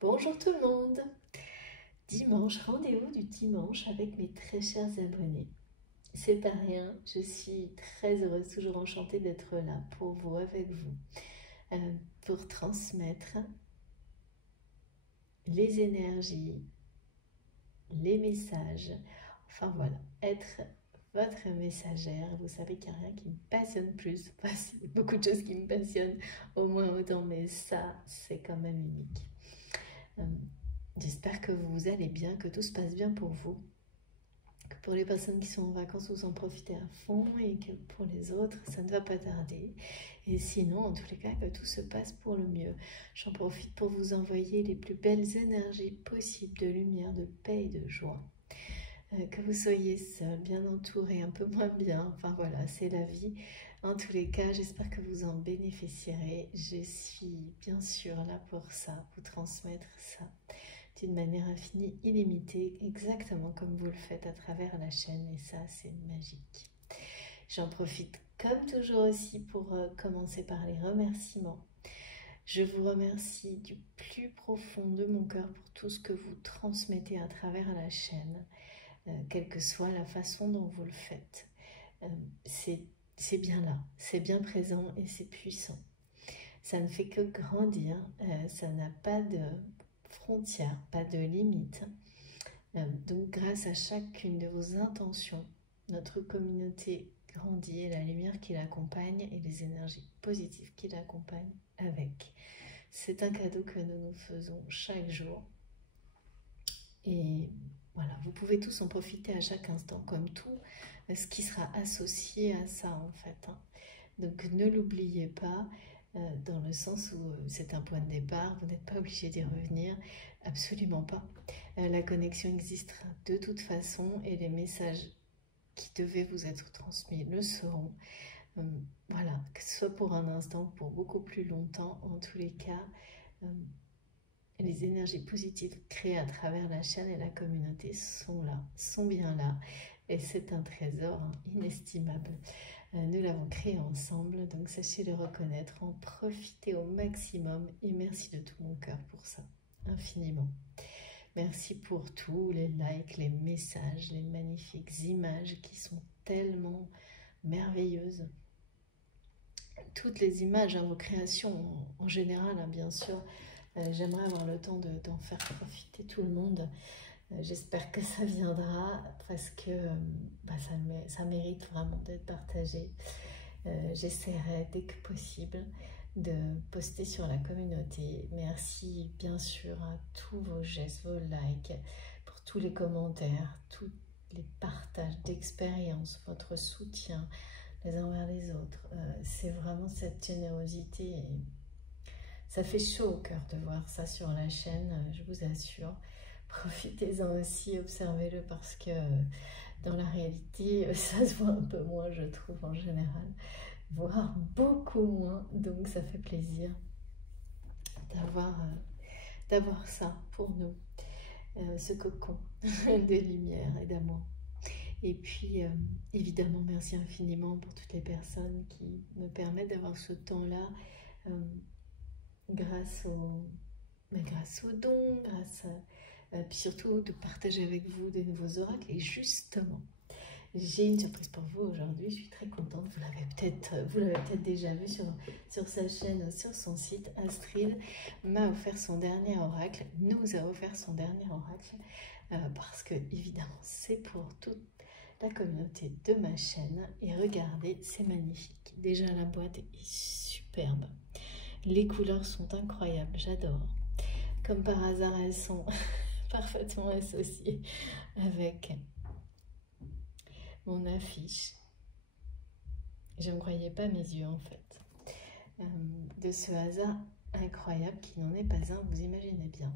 Bonjour tout le monde! Dimanche, rendez-vous du dimanche avec mes très chers abonnés. C'est pas rien, je suis très heureuse, toujours enchantée d'être là pour vous, avec vous, pour transmettre les énergies, les messages, enfin voilà, être votre messagère. Vous savez qu'il n'y a rien qui me passionne plus, enfin, il y a beaucoup de choses qui me passionnent au moins autant, mais ça, c'est quand même unique. J'espère que vous allez bien, que tout se passe bien pour vous, que pour les personnes qui sont en vacances, vous en profitez à fond et que pour les autres, ça ne va pas tarder. Et sinon, en tous les cas, que tout se passe pour le mieux. J'en profite pour vous envoyer les plus belles énergies possibles de lumière, de paix et de joie. Que vous soyez seul, bien entouré, un peu moins bien, enfin voilà, c'est la vie. En tous les cas, j'espère que vous en bénéficierez. Je suis bien sûr là pour ça, vous transmettre ça d'une manière infinie, illimitée, exactement comme vous le faites à travers la chaîne, et ça, c'est magique. J'en profite comme toujours aussi pour commencer par les remerciements. Je vous remercie du plus profond de mon cœur pour tout ce que vous transmettez à travers la chaîne, quelle que soit la façon dont vous le faites. C'est bien là, c'est bien présent et c'est puissant. Ça ne fait que grandir, ça n'a pas de frontières, pas de limites. Donc grâce à chacune de vos intentions, notre communauté grandit et la lumière qui l'accompagne et les énergies positives qui l'accompagnent avec. C'est un cadeau que nous nous faisons chaque jour. Et voilà, vous pouvez tous en profiter à chaque instant, comme tout ce qui sera associé à ça en fait. Donc ne l'oubliez pas, dans le sens où c'est un point de départ, vous n'êtes pas obligé d'y revenir, absolument pas. La connexion existe de toute façon et les messages qui devaient vous être transmis le seront. Voilà, que ce soit pour un instant ou pour beaucoup plus longtemps, en tous les cas, les énergies positives créées à travers la chaîne et la communauté sont là, sont bien là, et c'est un trésor inestimable. Nous l'avons créé ensemble, donc sachez le reconnaître, en profiter au maximum, et merci de tout mon cœur pour ça, infiniment. Merci pour tous les likes, les messages, les magnifiques images qui sont tellement merveilleuses. Toutes les images, vos créations en général, bien sûr, j'aimerais avoir le temps d'en faire profiter tout le monde. J'espère que ça viendra parce que ça mérite vraiment d'être partagé. J'essaierai dès que possible de poster sur la communauté. Merci bien sûr à tous vos gestes, vos likes, pour tous les commentaires, tous les partages d'expériences, votre soutien les uns vers les autres. C'est vraiment cette générosité et ça fait chaud au cœur de voir ça sur la chaîne, je vous assure. Profitez-en aussi, observez-le parce que dans la réalité, ça se voit un peu moins, je trouve, en général, voire beaucoup moins. Donc ça fait plaisir d'avoir ça pour nous, ce cocon de lumière et d'amour. Et puis, évidemment, merci infiniment pour toutes les personnes qui me permettent d'avoir ce temps-là grâce aux dons, puis surtout de partager avec vous des nouveaux oracles. Et justement, j'ai une surprise pour vous aujourd'hui, je suis très contente, vous l'avez peut-être déjà vu sur sa chaîne, sur son site. Astrid m'a offert son dernier oracle, nous a offert son dernier oracle, parce que évidemment c'est pour toute la communauté de ma chaîne. Et regardez, c'est magnifique, déjà la boîte est superbe, les couleurs sont incroyables, j'adore. Comme par hasard, elles sont parfaitement associées avec mon affiche. Je ne croyais pas mes yeux en fait. De ce hasard incroyable qui n'en est pas un, vous imaginez bien.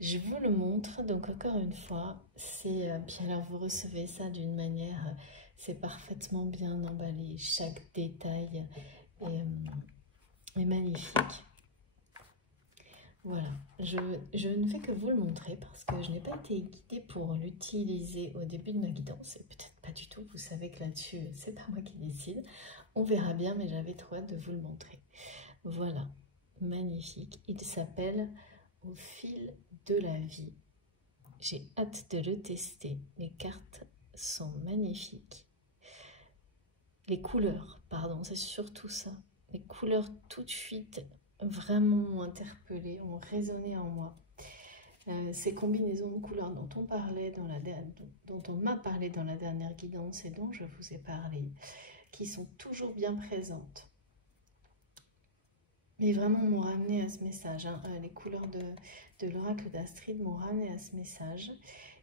Je vous le montre, donc encore une fois, c'est bien, alors vous recevez ça d'une manière, c'est parfaitement bien emballé, chaque détail est magnifique. Voilà, je ne fais que vous le montrer parce que je n'ai pas été guidée pour l'utiliser au début de ma guidance, et peut-être pas du tout, vous savez que là-dessus, c'est pas moi qui décide. On verra bien, mais j'avais trop hâte de vous le montrer. Voilà, magnifique. Il s'appelle au fil de la vie. J'ai hâte de le tester. Les cartes sont magnifiques. Les couleurs, pardon, c'est surtout ça. Les couleurs tout de suite vraiment m'ont interpellée, ont résonné en moi. Ces combinaisons de couleurs dont on m'a parlé dans la dernière guidance et dont je vous ai parlé, qui sont toujours bien présentes. Mais vraiment m'ont ramené à ce message. Les couleurs de l'oracle d'Astrid m'ont ramené à ce message.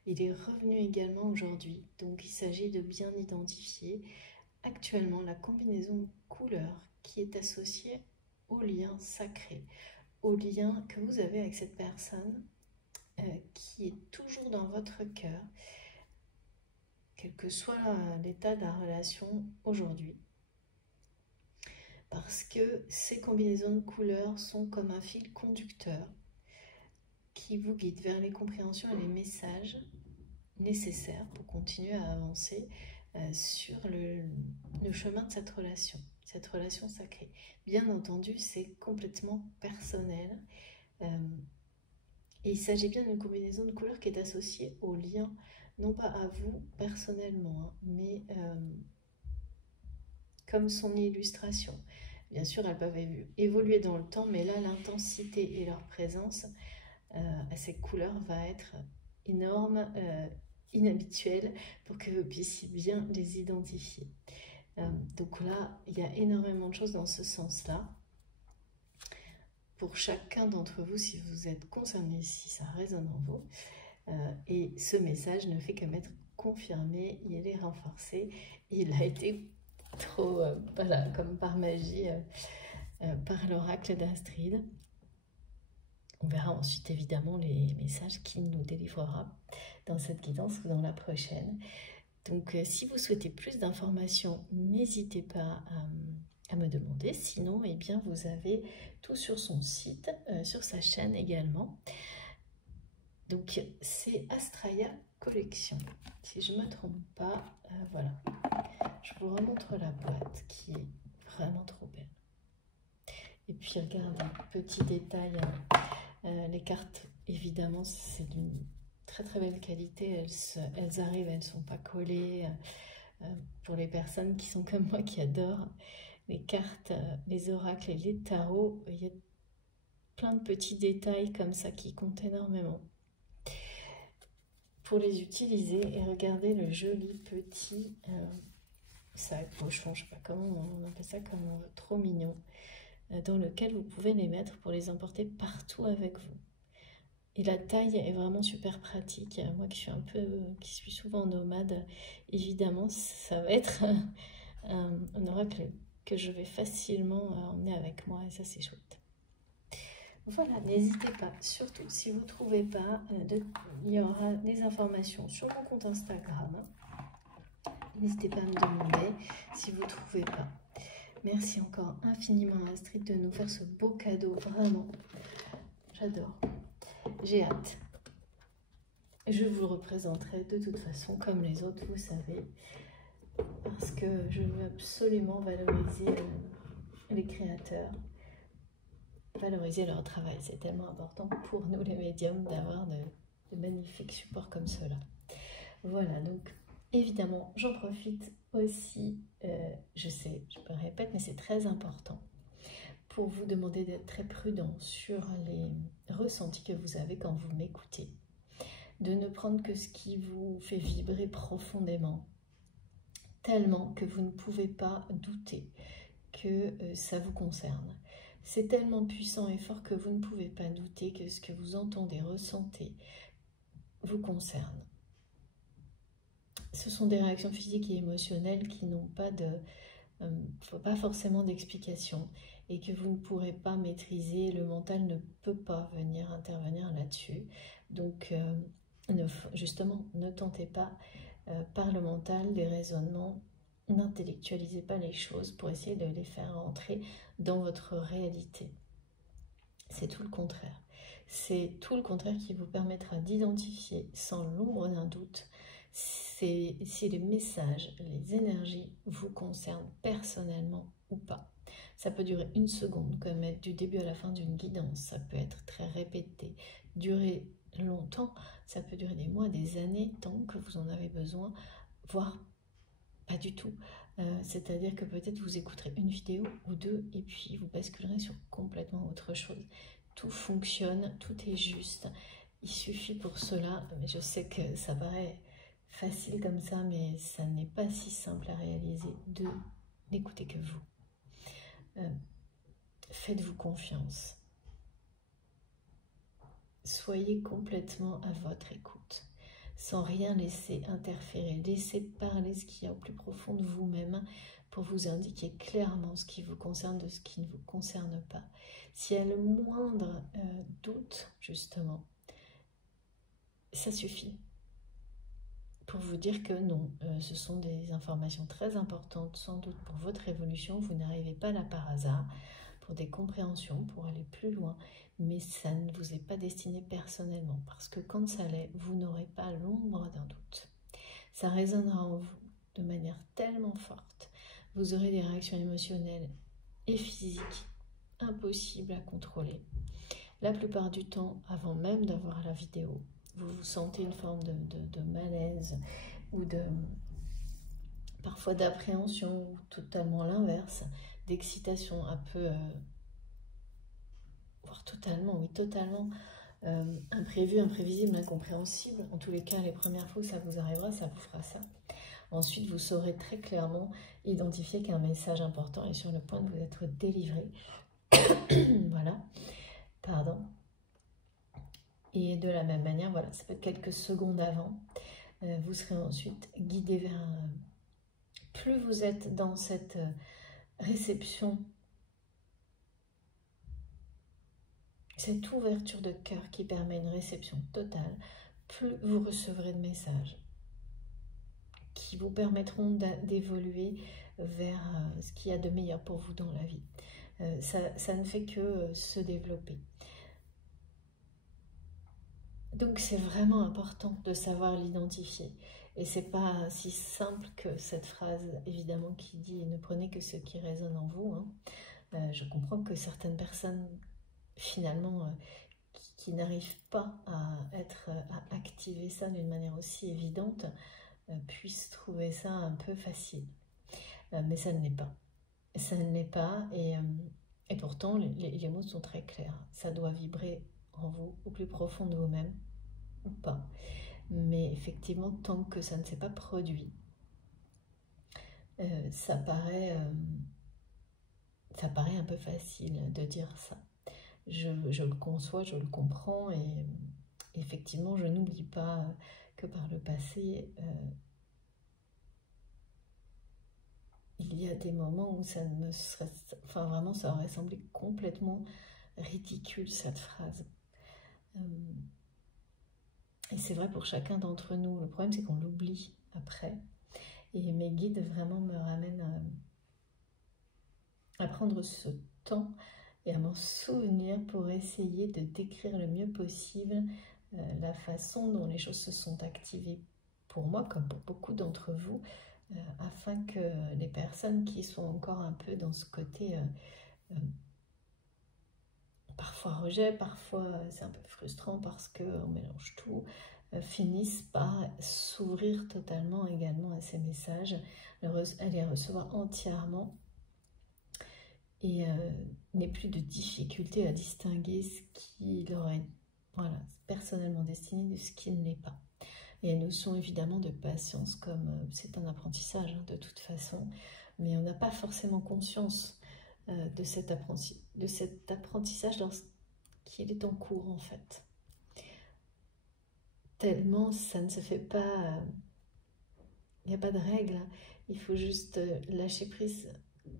Il est revenu également aujourd'hui. Donc il s'agit de bien identifier actuellement la combinaison de couleurs qui est associée au lien sacré, au lien que vous avez avec cette personne qui est toujours dans votre cœur, quel que soit l'état de la relation aujourd'hui. Parce que ces combinaisons de couleurs sont comme un fil conducteur qui vous guide vers les compréhensions et les messages nécessaires pour continuer à avancer sur le chemin de cette relation sacrée. Bien entendu, c'est complètement personnel. Et il s'agit bien d'une combinaison de couleurs qui est associée au lien, non pas à vous personnellement, mais comme son illustration. Bien sûr, elles peuvent évoluer dans le temps, mais là, l'intensité et leur présence à ces couleurs va être énorme, inhabituelle, pour que vous puissiez bien les identifier. Donc là, il y a énormément de choses dans ce sens-là. Pour chacun d'entre vous, si vous êtes concerné, si ça résonne en vous. Et ce message ne fait que m'être confirmé, il est renforcé, il a été trop, voilà, comme par magie, par l'oracle d'Astrid. On verra ensuite évidemment les messages qu'il nous délivrera dans cette guidance ou dans la prochaine. Donc si vous souhaitez plus d'informations, n'hésitez pas à me demander. Sinon, eh bien, vous avez tout sur son site, sur sa chaîne également. Donc c'est Astraya Collection, si je ne me trompe pas. Voilà, je vous remontre la boîte qui est vraiment trop belle. Et puis regardez, petit détail, les cartes évidemment c'est d'une très très belle qualité, elles arrivent, elles ne sont pas collées. Pour les personnes qui sont comme moi qui adorent les cartes, les oracles et les tarots, il y a plein de petits détails comme ça qui comptent énormément pour les utiliser. Et regardez le joli petit sac pochon, je ne sais pas comment on appelle ça, comme on veut, trop mignon, dans lequel vous pouvez les mettre pour les emporter partout avec vous. Et la taille est vraiment super pratique. Moi qui suis souvent nomade, évidemment ça va être un oracle que je vais facilement emmener avec moi, et ça c'est chouette. Voilà, n'hésitez pas, surtout si vous ne trouvez pas, il y aura des informations sur mon compte Instagram. N'hésitez pas à me demander si vous ne trouvez pas. Merci encore infiniment à Astrid de nous faire ce beau cadeau, vraiment, j'adore. J'ai hâte. Je vous le représenterai de toute façon comme les autres, vous savez, parce que je veux absolument valoriser les créateurs, valoriser leur travail. C'est tellement important pour nous les médiums d'avoir de magnifiques supports comme cela. Voilà, donc évidemment j'en profite aussi, je sais, je me répète, mais c'est très important, pour vous demander d'être très prudent sur les ressentis que vous avez quand vous m'écoutez, de ne prendre que ce qui vous fait vibrer profondément, tellement que vous ne pouvez pas douter que ça vous concerne. C'est tellement puissant et fort que vous ne pouvez pas douter que ce que vous entendez, ressentez, vous concerne. Ce sont des réactions physiques et émotionnelles qui n'ont pas forcément d'explication, et que vous ne pourrez pas maîtriser. Le mental ne peut pas venir intervenir là-dessus. Donc, justement, ne tentez pas par le mental des raisonnements, n'intellectualisez pas les choses pour essayer de les faire entrer dans votre réalité. C'est tout le contraire. C'est tout le contraire qui vous permettra d'identifier sans l'ombre d'un doute si les messages, les énergies vous concernent personnellement ou pas. Ça peut durer une seconde, comme être du début à la fin d'une guidance. Ça peut être très répété, durer longtemps. Ça peut durer des mois, des années, tant que vous en avez besoin, voire pas du tout. C'est-à-dire que peut-être vous écouterez une vidéo ou deux et puis vous basculerez sur complètement autre chose. Tout fonctionne, tout est juste. Il suffit pour cela, mais je sais que ça paraît facile comme ça, mais ça n'est pas si simple à réaliser, de n'écouter que vous. Faites-vous confiance. Soyez complètement à votre écoute, sans rien laisser interférer. Laissez parler ce qu'il y a au plus profond de vous-même pour vous indiquer clairement ce qui vous concerne de ce qui ne vous concerne pas. S'il y a le moindre doute, justement, ça suffit pour vous dire que non, ce sont des informations très importantes, sans doute pour votre évolution. Vous n'arrivez pas là par hasard, pour des compréhensions, pour aller plus loin, mais ça ne vous est pas destiné personnellement, parce que quand ça l'est, vous n'aurez pas l'ombre d'un doute. Ça résonnera en vous de manière tellement forte. Vous aurez des réactions émotionnelles et physiques impossibles à contrôler. La plupart du temps, avant même d'avoir la vidéo, vous sentez une forme de malaise ou parfois d'appréhension, ou totalement l'inverse, d'excitation un peu, voire totalement, oui, totalement imprévu, imprévisible, incompréhensible. En tous les cas, les premières fois que ça vous arrivera, ça vous fera ça. Ensuite, vous saurez très clairement identifier qu'un message important est sur le point de vous être délivré. Voilà, pardon. Et de la même manière, voilà, ça peut être quelques secondes avant, vous serez ensuite guidé vers un... Plus vous êtes dans cette réception, cette ouverture de cœur qui permet une réception totale, plus vous recevrez de messages qui vous permettront d'évoluer vers ce qu'il y a de meilleur pour vous dans la vie. Ça ne fait que se développer. Donc c'est vraiment important de savoir l'identifier. Et c'est pas si simple que cette phrase, évidemment, qui dit « ne prenez que ce qui résonne en vous ». Je comprends que certaines personnes, finalement, qui n'arrivent pas à activer ça d'une manière aussi évidente, puissent trouver ça un peu facile. Mais ça ne l'est pas. Ça ne l'est pas, et pourtant, les mots sont très clairs. Ça doit vibrer en vous, au plus profond de vous-même, ou pas. Mais effectivement, tant que ça ne s'est pas produit, ça paraît un peu facile de dire ça. Je le conçois, je le comprends, et effectivement, je n'oublie pas que par le passé, il y a des moments où ça me serait, enfin vraiment, ça aurait semblé complètement ridicule, cette phrase. Et c'est vrai pour chacun d'entre nous. Le problème, c'est qu'on l'oublie après. Et mes guides vraiment me ramènent à prendre ce temps et à m'en souvenir pour essayer de décrire le mieux possible la façon dont les choses se sont activées pour moi, comme pour beaucoup d'entre vous, afin que les personnes qui sont encore un peu dans ce côté parfois rejet, parfois c'est un peu frustrant parce qu'on mélange tout, finissent par s'ouvrir totalement également à ces messages, à les recevoir entièrement, et n'aient plus de difficulté à distinguer ce qui leur est, voilà, personnellement destiné de ce qui ne l'est pas. Et la notion évidemment de patience, comme c'est un apprentissage de toute façon, mais on n'a pas forcément conscience de cet apprentissage lorsqu'il est en cours, en fait. Tellement ça ne se fait pas, il n'y a pas de règle, il faut juste lâcher prise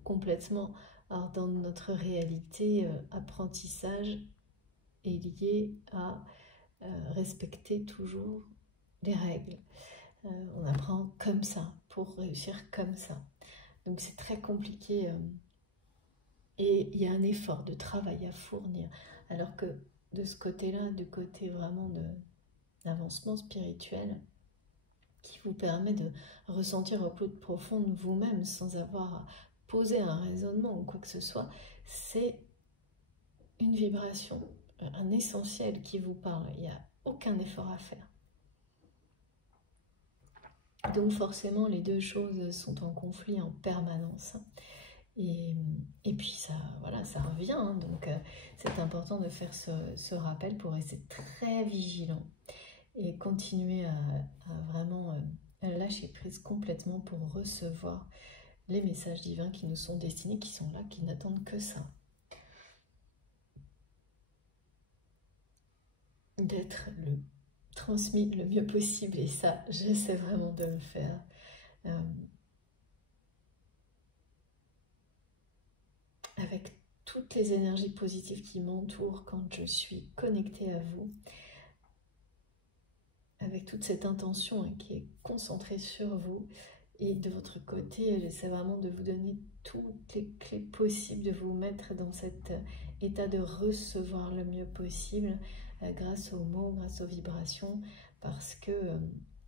complètement. Alors dans notre réalité, apprentissage est lié à respecter toujours les règles. On apprend comme ça, pour réussir comme ça. Donc c'est très compliqué, et il y a un effort de travail à fournir. Alors que de ce côté-là, du côté vraiment d'avancement spirituel, qui vous permet de ressentir au plus profond de vous-même sans avoir poser un raisonnement ou quoi que ce soit, c'est une vibration, un essentiel qui vous parle. Il n'y a aucun effort à faire. Donc forcément, les deux choses sont en conflit en permanence. Et puis ça, voilà, ça revient. Hein. Donc c'est important de faire ce rappel pour rester très vigilant et continuer à vraiment lâcher prise complètement pour recevoir les messages divins qui nous sont destinés, qui sont là, qui n'attendent que ça. D'être transmis le mieux possible, et ça, j'essaie vraiment de le faire. Avec toutes les énergies positives qui m'entourent quand je suis connectée à vous, avec toute cette intention qui est concentrée sur vous, et de votre côté, j'essaie vraiment de vous donner toutes les clés possibles, de vous mettre dans cet état de recevoir le mieux possible grâce aux mots, grâce aux vibrations, parce que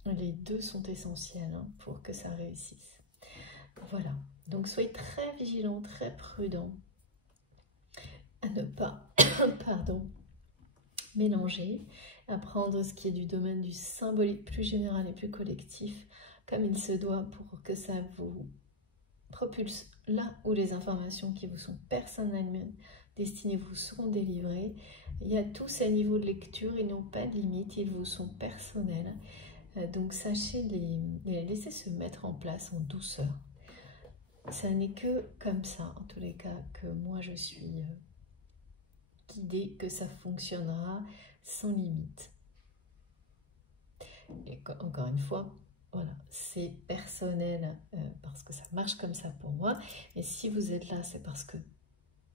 les deux sont essentiels hein, pour que ça réussisse. Voilà, donc soyez très vigilants, très prudents à ne pas pardon, mélanger, à prendre ce qui est du domaine du symbolique plus général et plus collectif, comme il se doit pour que ça vous propulse là où les informations qui vous sont personnellement destinées vous seront délivrées. Il y a tous ces niveaux de lecture, ils n'ont pas de limite, ils vous sont personnels. Donc sachez les laisser se mettre en place en douceur. Ça n'est que comme ça, en tous les cas, que moi je suis guidée, que ça fonctionnera sans limite. Et encore une fois, voilà, c'est personnel parce que ça marche comme ça pour moi. Et si vous êtes là, c'est parce que,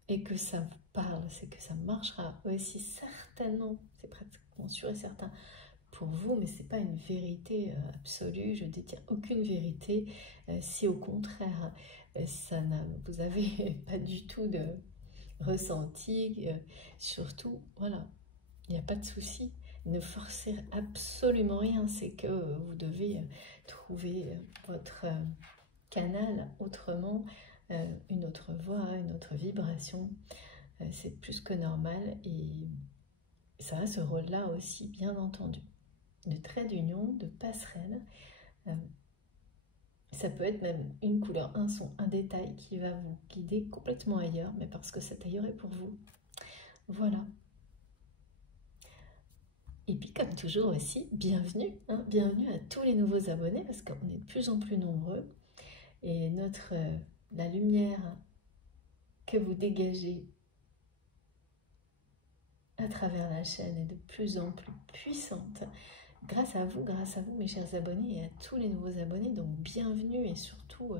et que ça vous parle, c'est que ça marchera aussi certainement, c'est pratiquement sûr et certain pour vous, mais ce n'est pas une vérité absolue, je ne détiens aucune vérité. Si au contraire, vous n'avez pas du tout de ressenti, surtout, voilà, il n'y a pas de souci. Ne forcez absolument rien, c'est que vous devez trouver votre canal autrement, une autre voix, une autre vibration. C'est plus que normal et ça a ce rôle-là aussi, bien entendu. De trait d'union, de passerelle. Ça peut être même une couleur, un son, un détail qui va vous guider complètement ailleurs, mais parce que cet ailleurs est pour vous. Voilà. Et puis comme toujours aussi, bienvenue, hein, bienvenue à tous les nouveaux abonnés parce qu'on est de plus en plus nombreux et la lumière que vous dégagez à travers la chaîne est de plus en plus puissante grâce à vous mes chers abonnés et à tous les nouveaux abonnés, donc bienvenue et surtout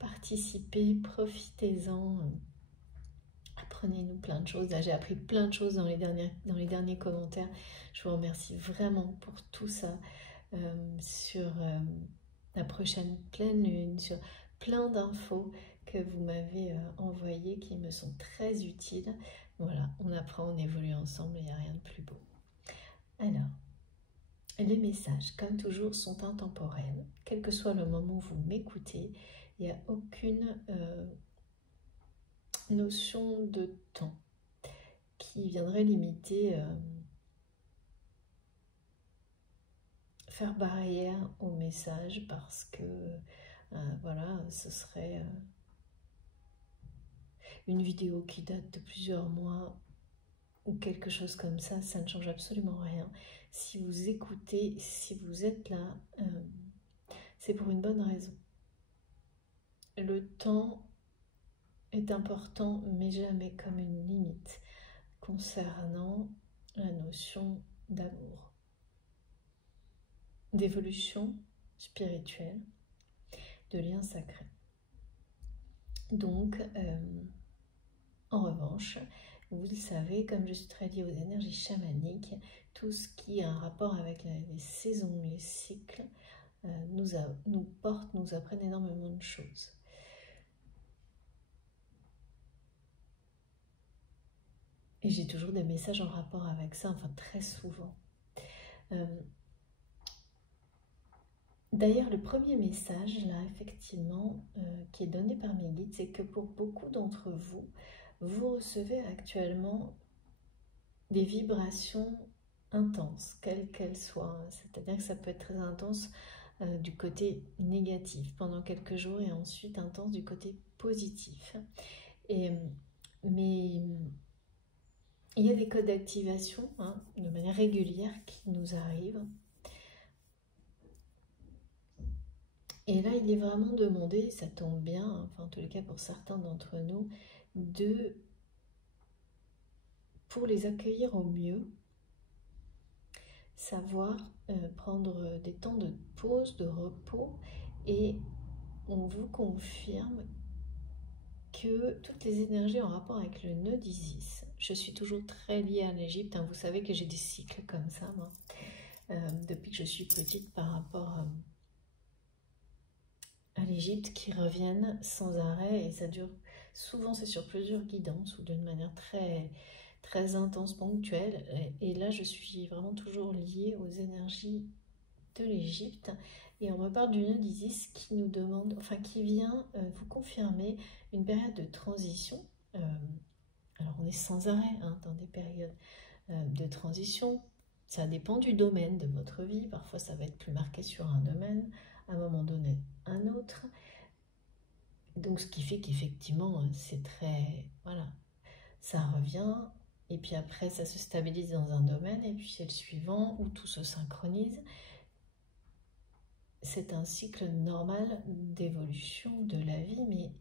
participez, profitez-en. Apprenez-nous plein de choses. Là, j'ai appris plein de choses dans les derniers commentaires. Je vous remercie vraiment pour tout ça. Sur la prochaine pleine lune, sur plein d'infos que vous m'avez envoyées qui me sont très utiles. Voilà, on apprend, on évolue ensemble, il n'y a rien de plus beau. Alors, les messages, comme toujours, sont intemporels. Quel que soit le moment où vous m'écoutez, il n'y a aucune notion de temps qui viendrait limiter, faire barrière au message parce que voilà, ce serait une vidéo qui date de plusieurs mois ou quelque chose comme ça, ça ne change absolument rien. Si vous écoutez, si vous êtes là, c'est pour une bonne raison. Le temps est important, mais jamais comme une limite concernant la notion d'amour, d'évolution spirituelle, de lien sacré. Donc, en revanche, vous le savez, comme je suis très liée aux énergies chamaniques, tout ce qui a un rapport avec les saisons, les cycles, nous porte, nous apprennent énormément de choses. Et j'ai toujours des messages en rapport avec ça, enfin très souvent. D'ailleurs, le premier message, là, effectivement, qui est donné par mes guides, c'est que pour beaucoup d'entre vous, vous recevez actuellement des vibrations intenses, quelles qu'elles soient. C'est-à-dire que ça peut être très intense du côté négatif pendant quelques jours et ensuite intense du côté positif. Mais il y a des codes d'activation de manière régulière qui nous arrivent. Et là, il est vraiment demandé, ça tombe bien, enfin en tous les cas pour certains d'entre nous, pour les accueillir au mieux, savoir prendre des temps de pause, de repos, et on vous confirme que toutes les énergies en rapport avec le nœud d'Isis, je suis toujours très liée à l'Égypte, vous savez que j'ai des cycles comme ça, moi, depuis que je suis petite par rapport à l'Égypte qui reviennent sans arrêt, et ça dure, souvent c'est sur plusieurs guidances ou d'une manière très intense, ponctuelle, et là je suis vraiment toujours liée aux énergies de l'Égypte, et on me parle du nœud d'Isis qui nous demande, enfin qui vient vous confirmer une période de transition. Alors on est sans arrêt dans des périodes de transition, ça dépend du domaine de votre vie, parfois ça va être plus marqué sur un domaine, à un moment donné un autre, donc ce qui fait qu'effectivement c'est très, voilà, ça revient, et puis après ça se stabilise dans un domaine, et puis c'est le suivant où tout se synchronise. C'est un cycle normal d'évolution de la vie, mais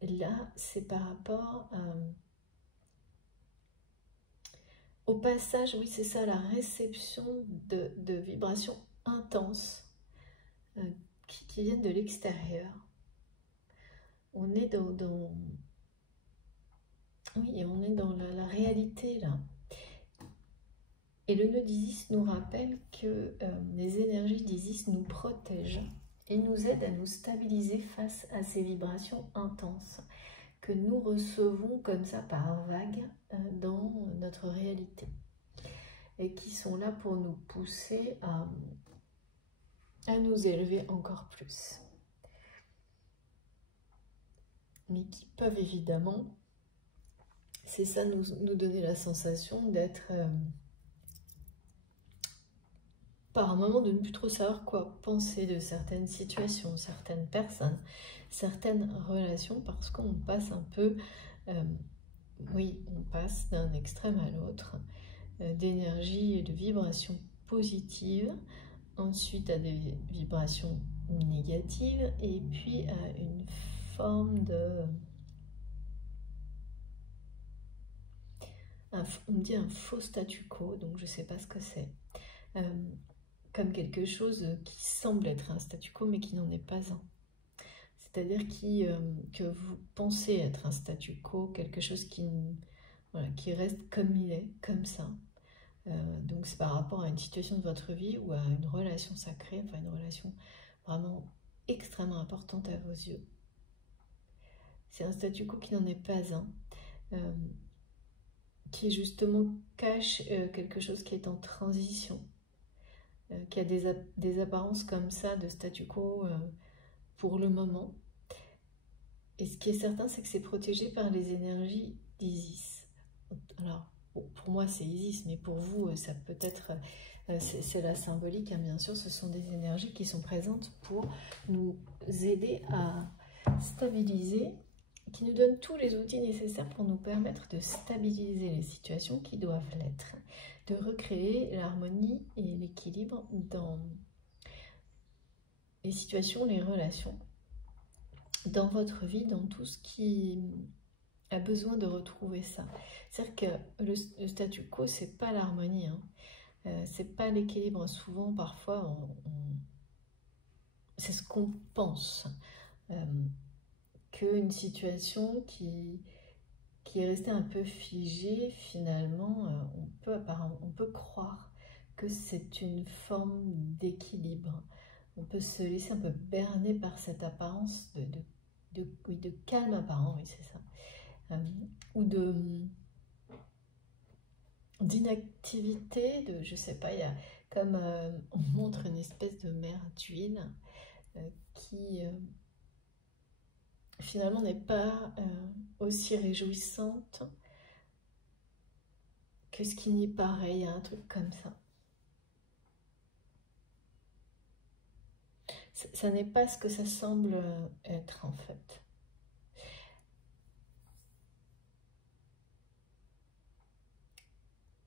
là c'est par rapport au passage, oui c'est ça, la réception de vibrations intenses qui viennent de l'extérieur. On est oui, on est dans la réalité là. Et le nœud d'Isis nous rappelle que les énergies d'Isis nous protègent et nous aident à nous stabiliser face à ces vibrations intenses que nous recevons comme ça par vagues dans notre réalité, et qui sont là pour nous pousser à nous élever encore plus. Mais qui peuvent évidemment, c'est ça, nous donner la sensation d'être... par un moment de ne plus trop savoir quoi penser de certaines situations, certaines personnes, certaines relations, parce qu'on passe un peu, oui, on passe d'un extrême à l'autre, d'énergie et de vibrations positives, ensuite à des vibrations négatives, et puis à une forme de... on me dit un faux statu quo, donc je ne sais pas ce que c'est. Comme quelque chose qui semble être un statu quo, mais qui n'en est pas un. C'est-à-dire que vous pensez être un statu quo, quelque chose voilà, qui reste comme il est, comme ça. Donc c'est par rapport à une situation de votre vie ou à une relation sacrée, enfin une relation vraiment extrêmement importante à vos yeux. C'est un statu quo qui n'en est pas un, qui justement cache quelque chose qui est en transition, qui a des apparences comme ça de statu quo pour le moment. Et ce qui est certain, c'est que c'est protégé par les énergies d'Isis. Alors, pour moi, c'est Isis, mais pour vous, ça peut être... c'est la symbolique, bien sûr, ce sont des énergies qui sont présentes pour nous aider à stabiliser, qui nous donnent tous les outils nécessaires pour nous permettre de stabiliser les situations qui doivent l'être, de recréer l'harmonie et l'équilibre dans les situations, les relations, dans votre vie, dans tout ce qui a besoin de retrouver ça. C'est-à-dire que le statu quo, c'est pas l'harmonie, c'est pas l'équilibre. Souvent, parfois, c'est ce qu'on pense, qu'une situation qui est restée un peu figée, finalement, on peut croire que c'est une forme d'équilibre. On peut se laisser un peu berner par cette apparence de calme apparent, oui c'est ça, ou d'inactivité, je sais pas, il y a comme on montre une espèce de mer d'huile qui finalement n'est pas aussi réjouissante que ce qui n'y paraît. Il y a un truc comme ça. Ça n'est pas ce que ça semble être en fait.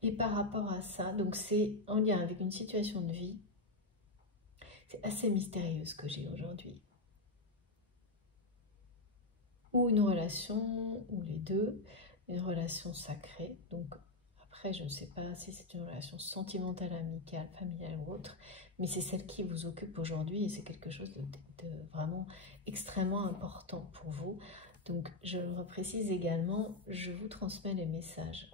Et par rapport à ça, donc c'est en lien avec une situation de vie, c'est assez mystérieux ce que j'ai aujourd'hui. Ou une relation, ou les deux, une relation sacrée. Donc après, je ne sais pas si c'est une relation sentimentale, amicale, familiale ou autre, mais c'est celle qui vous occupe aujourd'hui et c'est quelque chose de vraiment extrêmement important pour vous. Donc je le reprécise également, je vous transmets les messages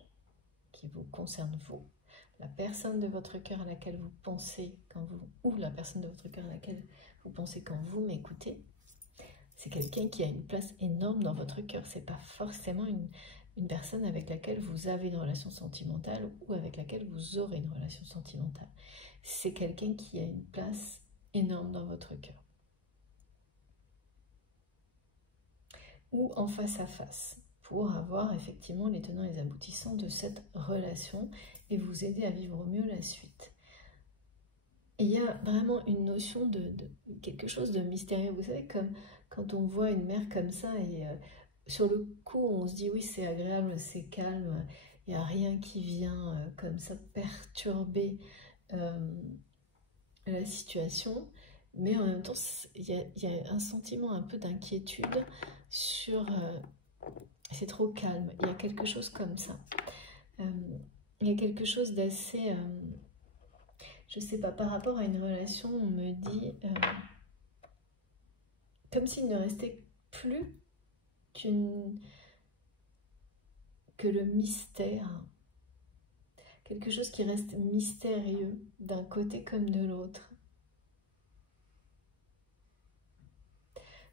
qui vous concernent vous. La personne de votre cœur à laquelle vous pensez quand vous, ou la personne de votre cœur à laquelle vous pensez quand vous m'écoutez, c'est quelqu'un qui a une place énorme dans votre cœur. C'est pas forcément une personne avec laquelle vous avez une relation sentimentale ou avec laquelle vous aurez une relation sentimentale. C'est quelqu'un qui a une place énorme dans votre cœur. Ou en face à face, pour avoir effectivement les tenants et les aboutissants de cette relation et vous aider à vivre au mieux la suite. Et il y a vraiment une notion de quelque chose de mystérieux. Vous savez, comme quand on voit une mer comme ça et sur le coup on se dit oui c'est agréable, c'est calme, il n'y a rien qui vient comme ça perturber la situation, mais en même temps il y a un sentiment un peu d'inquiétude sur c'est trop calme, il y a quelque chose comme ça, il y a quelque chose d'assez je sais pas, par rapport à une relation on me dit comme s'il ne restait plus que le mystère, quelque chose qui reste mystérieux d'un côté comme de l'autre.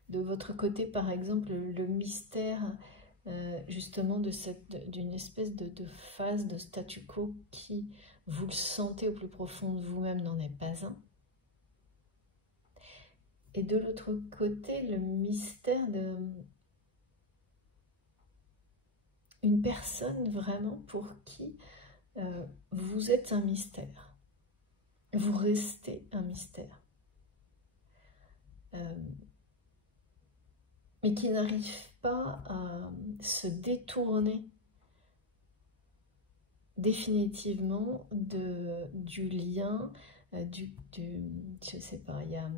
De votre côté, par exemple, le mystère justement d'une espèce de phase de statu quo qui, vous le sentez au plus profond de vous-même, n'en est pas un. Et de l'autre côté, le mystère de une personne vraiment pour qui vous êtes un mystère. Vous restez un mystère. Mais qui n'arrive pas à se détourner définitivement du lien, je sais pas, il y a...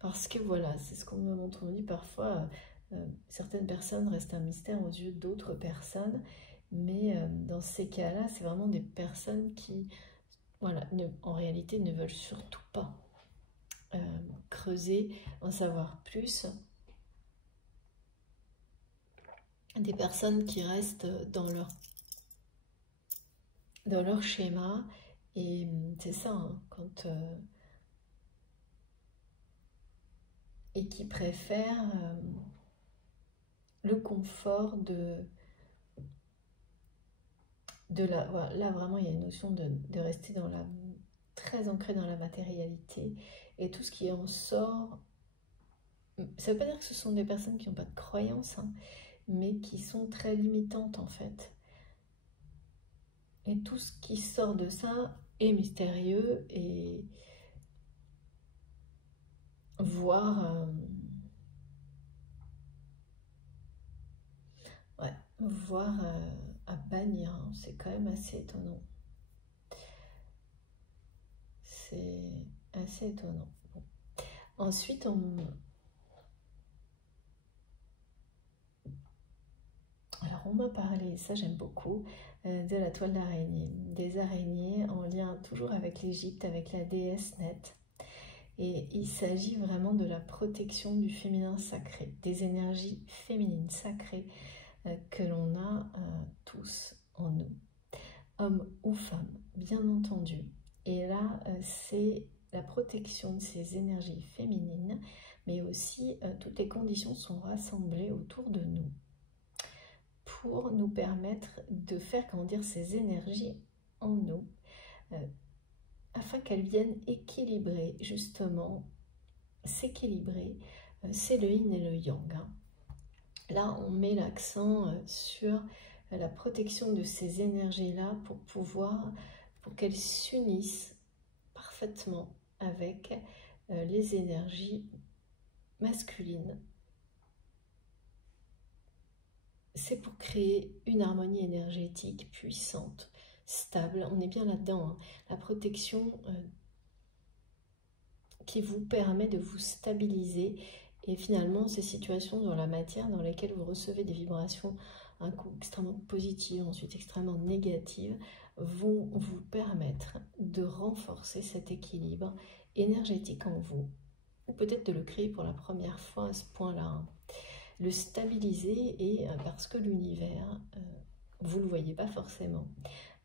Parce que voilà, c'est ce qu'on me montre, on dit parfois, certaines personnes restent un mystère aux yeux d'autres personnes, mais dans ces cas-là, c'est vraiment des personnes qui, voilà, en réalité ne veulent surtout pas creuser, en savoir plus. Des personnes qui restent dans leur schéma, et c'est ça, hein, quand... et qui préfèrent le confort voilà, là vraiment il y a une notion de rester très ancré dans la matérialité, et tout ce qui en sort, ça veut pas dire que ce sont des personnes qui n'ont pas de croyances, hein, mais qui sont très limitantes en fait. Et tout ce qui sort de ça est mystérieux et voire à bannir, hein. C'est quand même assez étonnant. C'est assez étonnant. Bon. Ensuite, alors on m'a parlé, ça j'aime beaucoup, de la toile d'araignée, des araignées en lien toujours avec l'Égypte, avec la déesse Net. Et il s'agit vraiment de la protection du féminin sacré, des énergies féminines sacrées que l'on a tous en nous, hommes ou femmes, bien entendu. Et là, c'est la protection de ces énergies féminines, mais aussi toutes les conditions sont rassemblées autour de nous pour nous permettre de faire, comment dire, ces énergies en nous afin qu'elles viennent équilibrer, justement, s'équilibrer. C'est le yin et le yang. Hein. Là, on met l'accent sur la protection de ces énergies-là pour qu'elles s'unissent parfaitement avec les énergies masculines. C'est pour créer une harmonie énergétique puissante, stable. On est bien là-dedans. Hein. La protection qui vous permet de vous stabiliser. Et finalement, ces situations dans la matière dans lesquelles vous recevez des vibrations un coup extrêmement positives, ensuite extrêmement négatives, vont vous permettre de renforcer cet équilibre énergétique en vous. Ou peut-être de le créer pour la première fois à ce point-là. Hein. Le stabiliser, et parce que l'univers, vous ne le voyez pas forcément.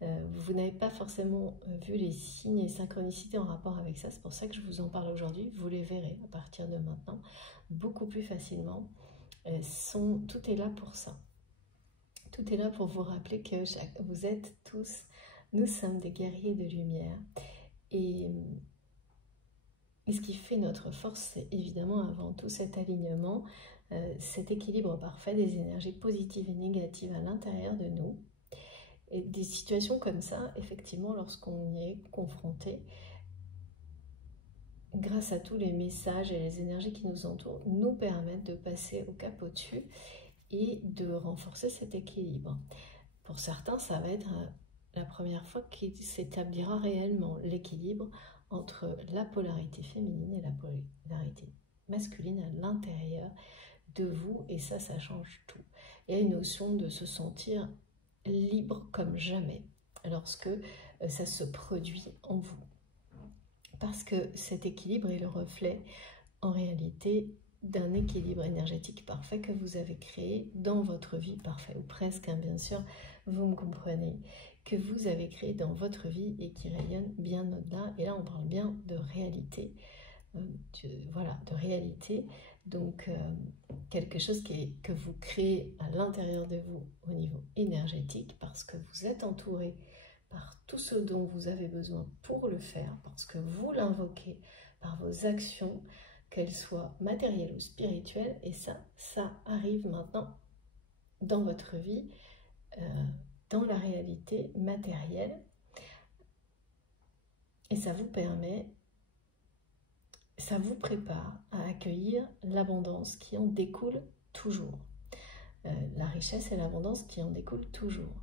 Vous n'avez pas forcément vu les signes et synchronicités en rapport avec ça. C'est pour ça que je vous en parle aujourd'hui. Vous les verrez à partir de maintenant beaucoup plus facilement. Tout est là pour ça. Tout est là pour vous rappeler que vous êtes tous, nous sommes des guerriers de lumière. Et ce qui fait notre force, c'est évidemment avant tout cet alignement, cet équilibre parfait des énergies positives et négatives à l'intérieur de nous. Et des situations comme ça, effectivement, lorsqu'on y est confronté, grâce à tous les messages et les énergies qui nous entourent, nous permettent de passer au cap au-dessus et de renforcer cet équilibre. Pour certains, ça va être la première fois qu'il s'établira réellement l'équilibre entre la polarité féminine et la polarité masculine à l'intérieur de vous, et ça change tout. Il y a une notion de se sentir libre comme jamais lorsque ça se produit en vous. Parce que cet équilibre est le reflet, en réalité, d'un équilibre énergétique parfait que vous avez créé dans votre vie, parfait, ou presque, hein, bien sûr, vous me comprenez, que vous avez créé dans votre vie et qui rayonne bien au-delà. Et là, on parle bien de réalité. De réalité. Donc, quelque chose que vous créez à l'intérieur de vous au niveau énergétique, parce que vous êtes entouré par tout ce dont vous avez besoin pour le faire, parce que vous l'invoquez par vos actions, qu'elles soient matérielles ou spirituelles, et ça arrive maintenant dans votre vie, dans la réalité matérielle, et ça vous permet, ça vous prépare à accueillir l'abondance qui en découle toujours. La richesse et l'abondance qui en découlent toujours.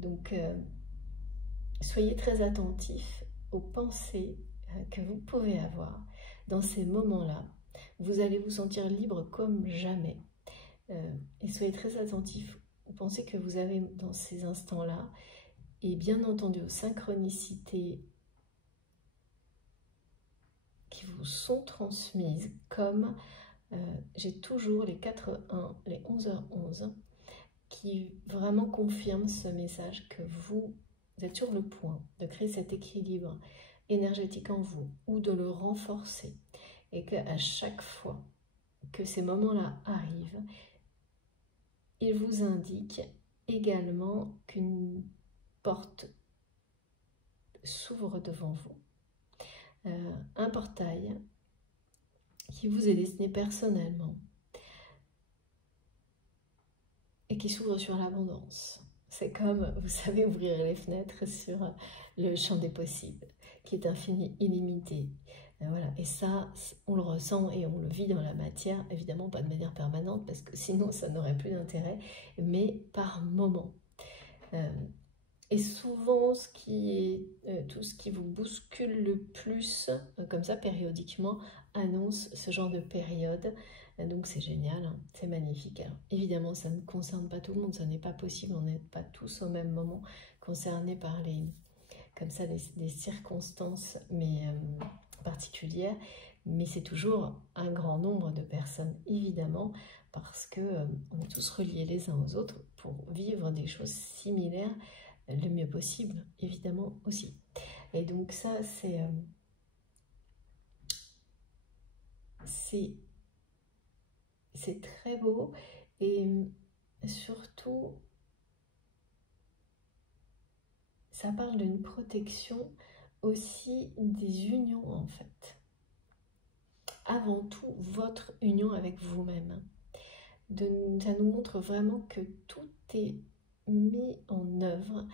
Donc, soyez très attentifs aux pensées que vous pouvez avoir dans ces moments-là. Vous allez vous sentir libre comme jamais. Et soyez très attentifs aux pensées que vous avez dans ces instants-là. Et bien entendu aux synchronicités qui vous sont transmises, comme j'ai toujours les 4-1, les 11h11, qui vraiment confirment ce message que vous êtes sur le point de créer cet équilibre énergétique en vous ou de le renforcer, et qu'à chaque fois que ces moments-là arrivent, il vous indique également qu'une porte s'ouvre devant vous, un portail qui vous est destiné personnellement et qui s'ouvre sur l'abondance. C'est comme, vous savez, ouvrir les fenêtres sur le champ des possibles, qui est infini, illimité. Voilà. Et ça, on le ressent et on le vit dans la matière, évidemment pas de manière permanente, parce que sinon ça n'aurait plus d'intérêt, mais par moment. Et souvent, tout ce qui vous bouscule le plus, comme ça, périodiquement, annonce ce genre de période. Donc c'est génial, hein, c'est magnifique. Alors, évidemment, ça ne concerne pas tout le monde, ça n'est pas possible, on n'est pas tous au même moment concernés par les circonstances particulières, mais c'est toujours un grand nombre de personnes, évidemment, parce que on est tous reliés les uns aux autres pour vivre des choses similaires le mieux possible, évidemment aussi. Et donc ça, c'est très beau, et surtout, ça parle d'une protection aussi des unions en fait. Avant tout, votre union avec vous-même. Ça nous montre vraiment que tout est mis en œuvre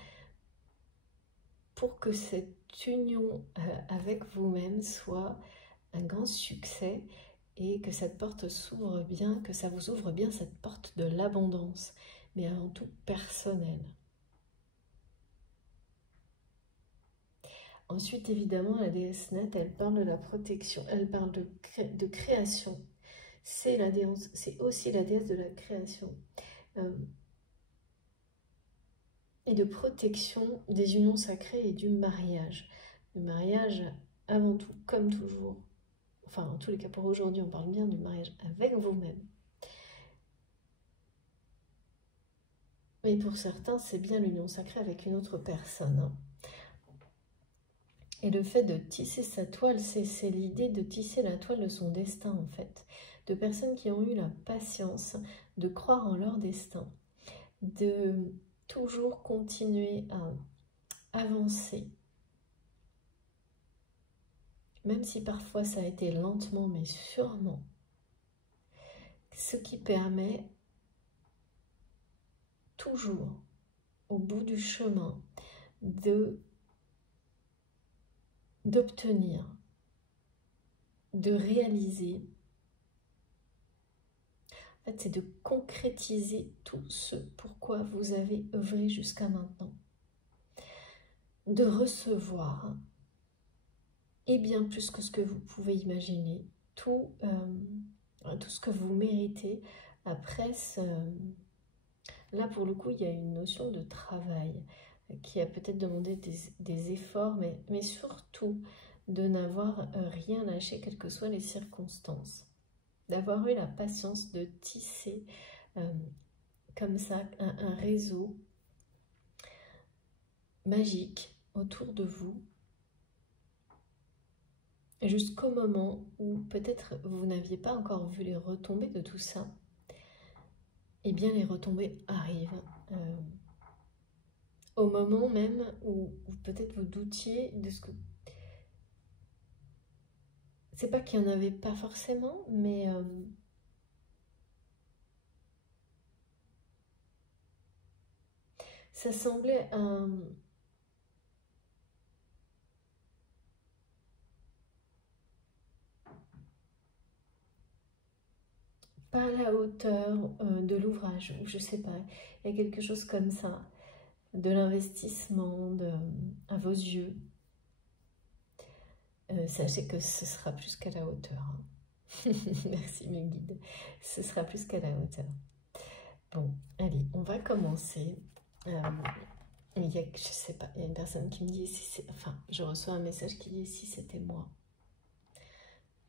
pour que cette union avec vous-même soit un grand succès et que cette porte s'ouvre bien, que ça vous ouvre bien cette porte de l'abondance, mais avant tout personnelle. Ensuite, évidemment, la déesse Nat, elle parle de la protection, elle parle de création. C'est aussi la déesse de la création et de protection des unions sacrées et du mariage. Le mariage, avant tout, comme toujours, enfin, en tous les cas pour aujourd'hui, on parle bien du mariage avec vous-même. Mais pour certains, c'est bien l'union sacrée avec une autre personne. Et le fait de tisser sa toile, c'est l'idée de tisser la toile de son destin, en fait. De personnes qui ont eu la patience de croire en leur destin, de toujours continuer à avancer. Même si parfois ça a été lentement, mais sûrement. Ce qui permet toujours, au bout du chemin, d'obtenir, de réaliser. En fait, c'est de concrétiser tout ce pourquoi vous avez œuvré jusqu'à maintenant. De recevoir, et bien plus que ce que vous pouvez imaginer, tout ce que vous méritez. Après, là pour le coup, il y a une notion de travail qui a peut-être demandé des efforts, mais surtout de n'avoir rien lâché, quelles que soient les circonstances. D'avoir eu la patience de tisser comme ça un réseau magique autour de vous, jusqu'au moment où peut-être vous n'aviez pas encore vu les retombées de tout ça. Eh bien les retombées arrivent. Au moment même où peut-être vous doutiez de ce que... C'est pas qu'il n'y en avait pas forcément, mais ça semblait pas à la hauteur de l'ouvrage, ou je sais pas, il y a quelque chose comme ça, de l'investissement à vos yeux. Sachez que ce sera plus qu'à la hauteur. Merci mes guides, ce sera plus qu'à la hauteur. Bon, allez, on va commencer. Il y a, je sais pas, il y a une personne qui me dit si c'est, enfin, je reçois un message qui dit si c'était moi.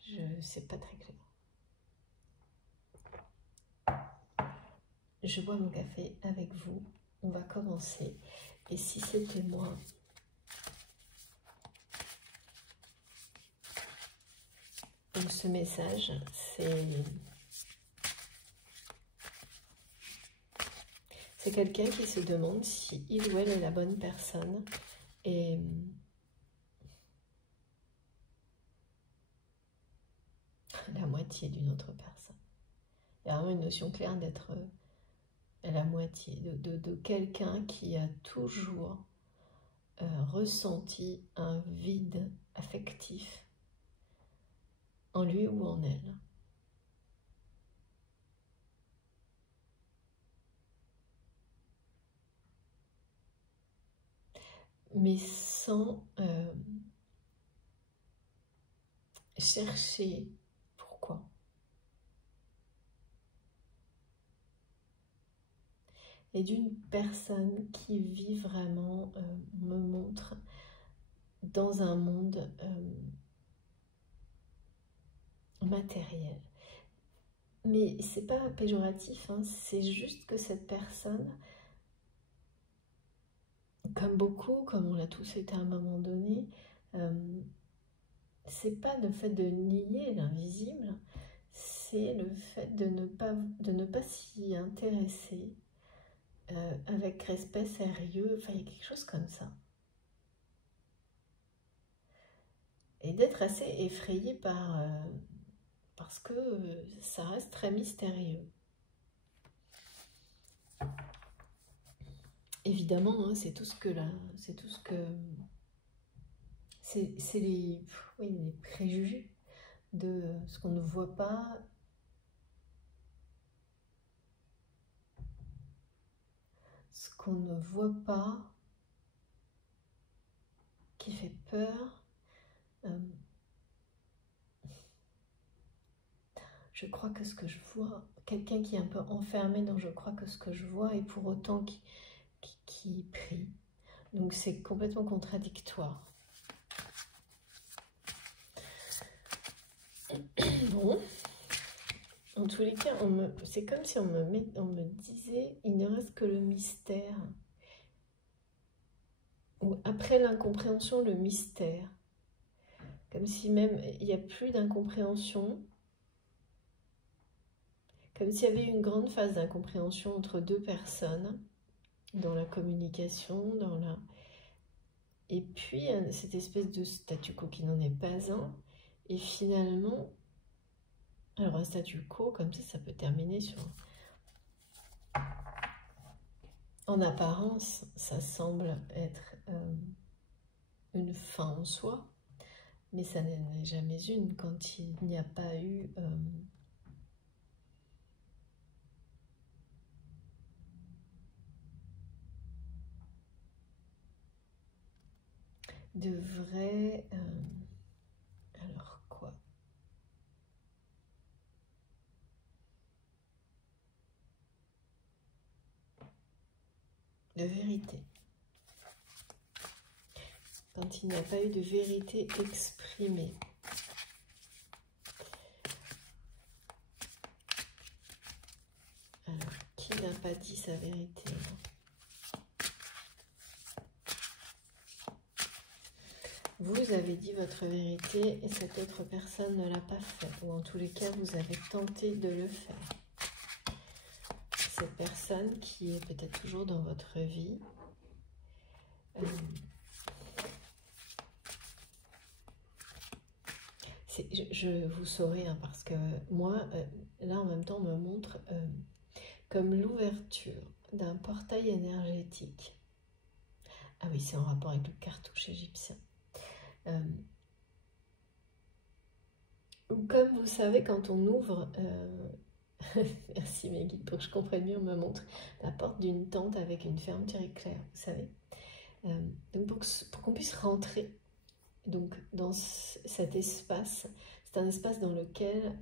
Je sais pas très clair. Je bois mon café avec vous. On va commencer. Et si c'était moi, donc ce message, c'est quelqu'un qui se demande si il ou elle est la bonne personne et la moitié d'une autre personne. Il y a vraiment une notion claire d'être la moitié, de quelqu'un qui a toujours ressenti un vide affectif en lui ou en elle. Mais sans chercher pourquoi. Et d'une personne qui vit vraiment, me montre, dans un monde matériel. Mais c'est pas péjoratif, hein, c'est juste que cette personne, comme beaucoup, comme on l'a tous été à un moment donné, c'est pas le fait de nier l'invisible, c'est le fait de ne pas s'y intéresser avec respect, sérieux, enfin il y a quelque chose comme ça. d'être assez effrayé parce que ça reste très mystérieux. Évidemment, hein, c'est tout ce que c'est les préjugés de ce qu'on ne voit pas, qui fait peur. Je crois que ce que je vois, quelqu'un qui est un peu enfermé dans je crois que ce que je vois, et pour autant qui prie. Donc c'est complètement contradictoire. Bon, en tous les cas, c'est comme si on me disait, il ne reste que le mystère. Ou après l'incompréhension, le mystère. Comme si même il n'y a plus d'incompréhension. Comme s'il y avait une grande phase d'incompréhension entre deux personnes, dans la communication, et puis cette espèce de statu quo qui n'en est pas un. Et finalement, alors un statu quo, comme ça peut terminer sur... En apparence, ça semble être une fin en soi, mais ça n'est jamais une quand il n'y a pas eu de vrai... alors quoi? De vérité. Quand il n'y a pas eu de vérité exprimée. Alors, qui n'a pas dit sa vérité? Vous avez dit votre vérité et cette autre personne ne l'a pas fait. Ou en tous les cas, vous avez tenté de le faire. Cette personne qui est peut-être toujours dans votre vie. Je vous saurai, hein, parce que moi, là en même temps, on me montre comme l'ouverture d'un portail énergétique. Ah oui, c'est en rapport avec le cartouche égyptien. Comme vous savez, quand on ouvre, merci mes guides, pour que je comprenne mieux, on me montre la porte d'une tente avec une fermeture éclair, vous savez. Donc pour qu'on puisse rentrer donc, dans cet espace, c'est un espace dans lequel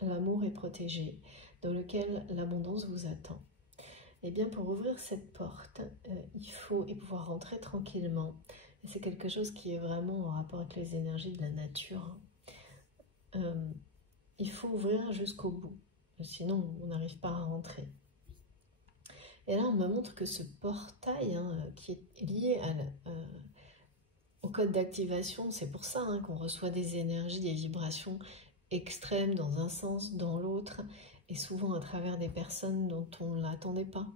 l'amour est protégé, dans lequel l'abondance vous attend. Et bien pour ouvrir cette porte, il faut pouvoir rentrer tranquillement. C'est quelque chose qui est vraiment en rapport avec les énergies de la nature. Il faut ouvrir jusqu'au bout, sinon on n'arrive pas à rentrer. Et là on me montre que ce portail qui est lié au code d'activation, c'est pour ça qu'on reçoit des énergies, des vibrations extrêmes dans un sens, dans l'autre, et souvent à travers des personnes dont on ne l'attendait pas.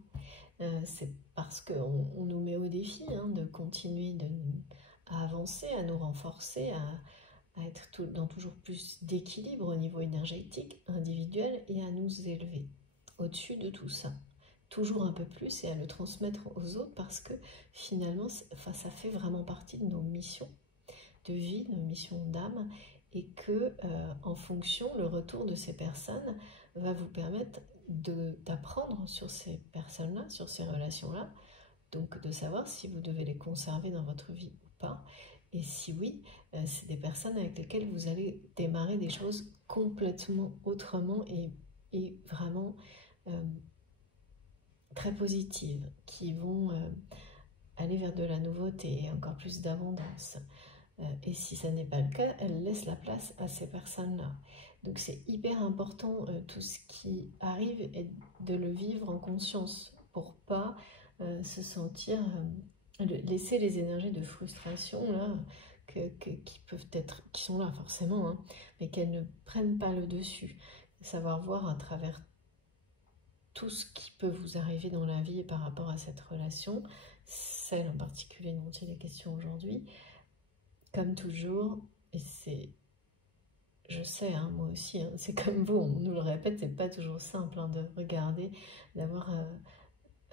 C'est parce qu'on nous met au défi de continuer à avancer, à nous renforcer, à être dans toujours plus d'équilibre au niveau énergétique, individuel, et à nous élever au-dessus de tout ça. Toujours un peu plus, et à le transmettre aux autres, parce que finalement, ça fait vraiment partie de nos missions de vie, de nos missions d'âme, et que en fonction, le retour de ces personnes va vous permettre d'apprendre sur ces personnes-là, sur ces relations-là, donc de savoir si vous devez les conserver dans votre vie ou pas, et si oui, c'est des personnes avec lesquelles vous allez démarrer des choses complètement autrement et vraiment très positives, qui vont aller vers de la nouveauté et encore plus d'abondance. Et si ça n'est pas le cas, elle laisse la place à ces personnes-là. Donc c'est hyper important, tout ce qui arrive, et de le vivre en conscience pour pas se sentir, laisser les énergies de frustration là, qui peuvent être, qui sont là forcément, mais qu'elles ne prennent pas le dessus. Savoir voir à travers tout ce qui peut vous arriver dans la vie et par rapport à cette relation, celle en particulier dont il est question aujourd'hui. Comme toujours, Et c'est, je sais, hein, moi aussi, hein, c'est comme vous, on nous le répète, c'est pas toujours simple hein, de regarder, d'avoir,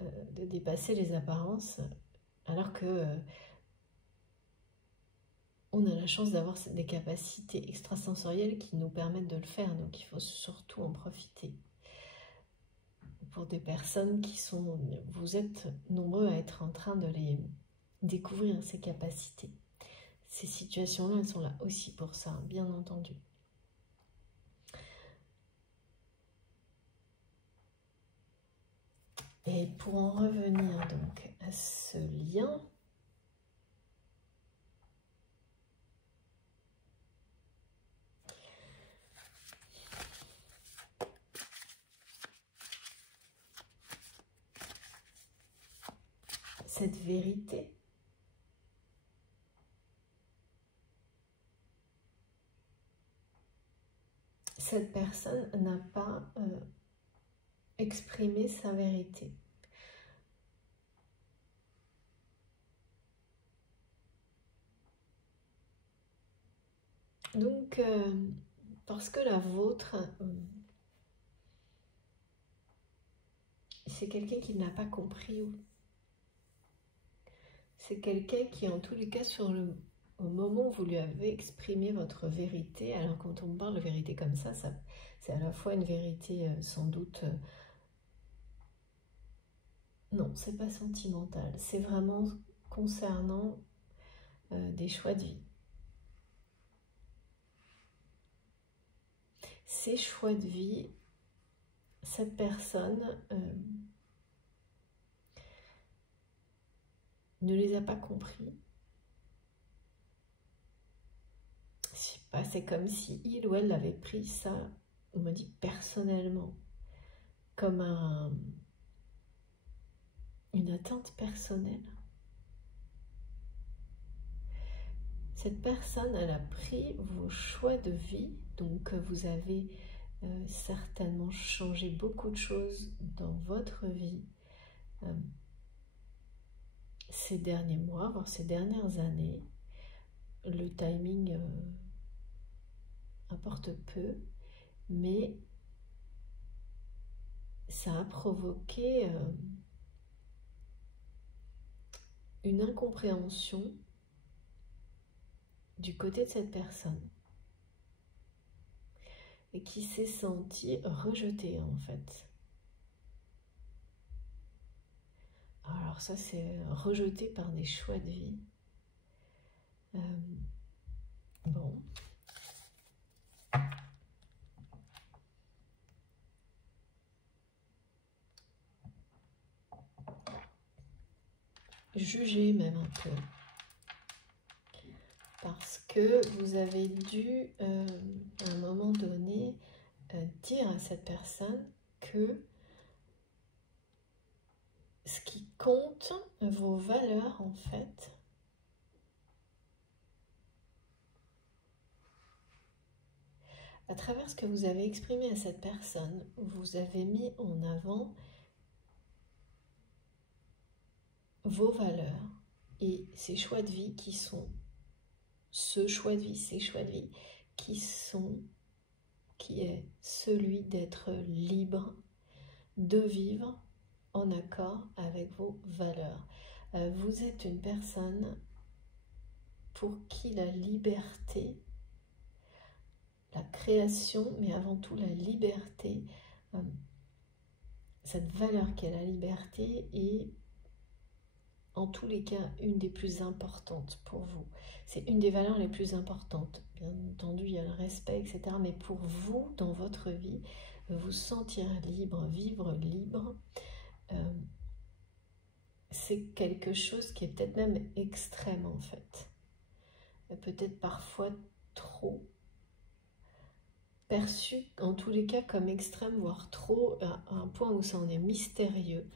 de dépasser les apparences, alors que on a la chance d'avoir des capacités extrasensorielles qui nous permettent de le faire, donc il faut surtout en profiter. Pour des personnes qui sont, vous êtes nombreux à être en train de les découvrir, ces capacités. Ces situations-là, elles sont là aussi pour ça, bien entendu. Et pour en revenir donc à ce lien, cette vérité, cette personne n'a pas exprimé sa vérité. Donc, parce que la vôtre, c'est quelqu'un qui n'a pas compris. C'est quelqu'un qui, en tous les cas, au moment où vous lui avez exprimé votre vérité, alors quand on parle de vérité comme ça c'est à la fois une vérité sans doute... non, c'est pas sentimental. C'est vraiment concernant des choix de vie. Ces choix de vie, cette personne ne les a pas compris. C'est comme si il ou elle avait pris ça, on me dit personnellement, comme une atteinte personnelle. Cette personne, elle a pris vos choix de vie, donc vous avez certainement changé beaucoup de choses dans votre vie ces derniers mois, voire ces dernières années. Le timing importe peu, mais ça a provoqué une incompréhension du côté de cette personne et qui s'est sentie rejetée en fait. Alors ça c'est rejeté par des choix de vie. Bon. Jugez même un peu. Parce que vous avez dû, à un moment donné, dire à cette personne que ce qui compte, vos valeurs en fait, à travers ce que vous avez exprimé à cette personne, vous avez mis en avant vos valeurs et ces choix de vie qui sont ce choix de vie, ces choix de vie qui est celui d'être libre, de vivre en accord avec vos valeurs. Vous êtes une personne pour qui la liberté, la création, mais avant tout la liberté, cette valeur qu'est la liberté est en tous les cas une des plus importantes pour vous. C'est une des valeurs les plus importantes. Bien entendu, il y a le respect, etc. Mais pour vous, dans votre vie, vous sentir libre, vivre libre, c'est quelque chose qui est peut-être même extrême en fait. Peut-être parfois trop perçu, en tous les cas comme extrême, voire trop, à un point où ça en est mystérieux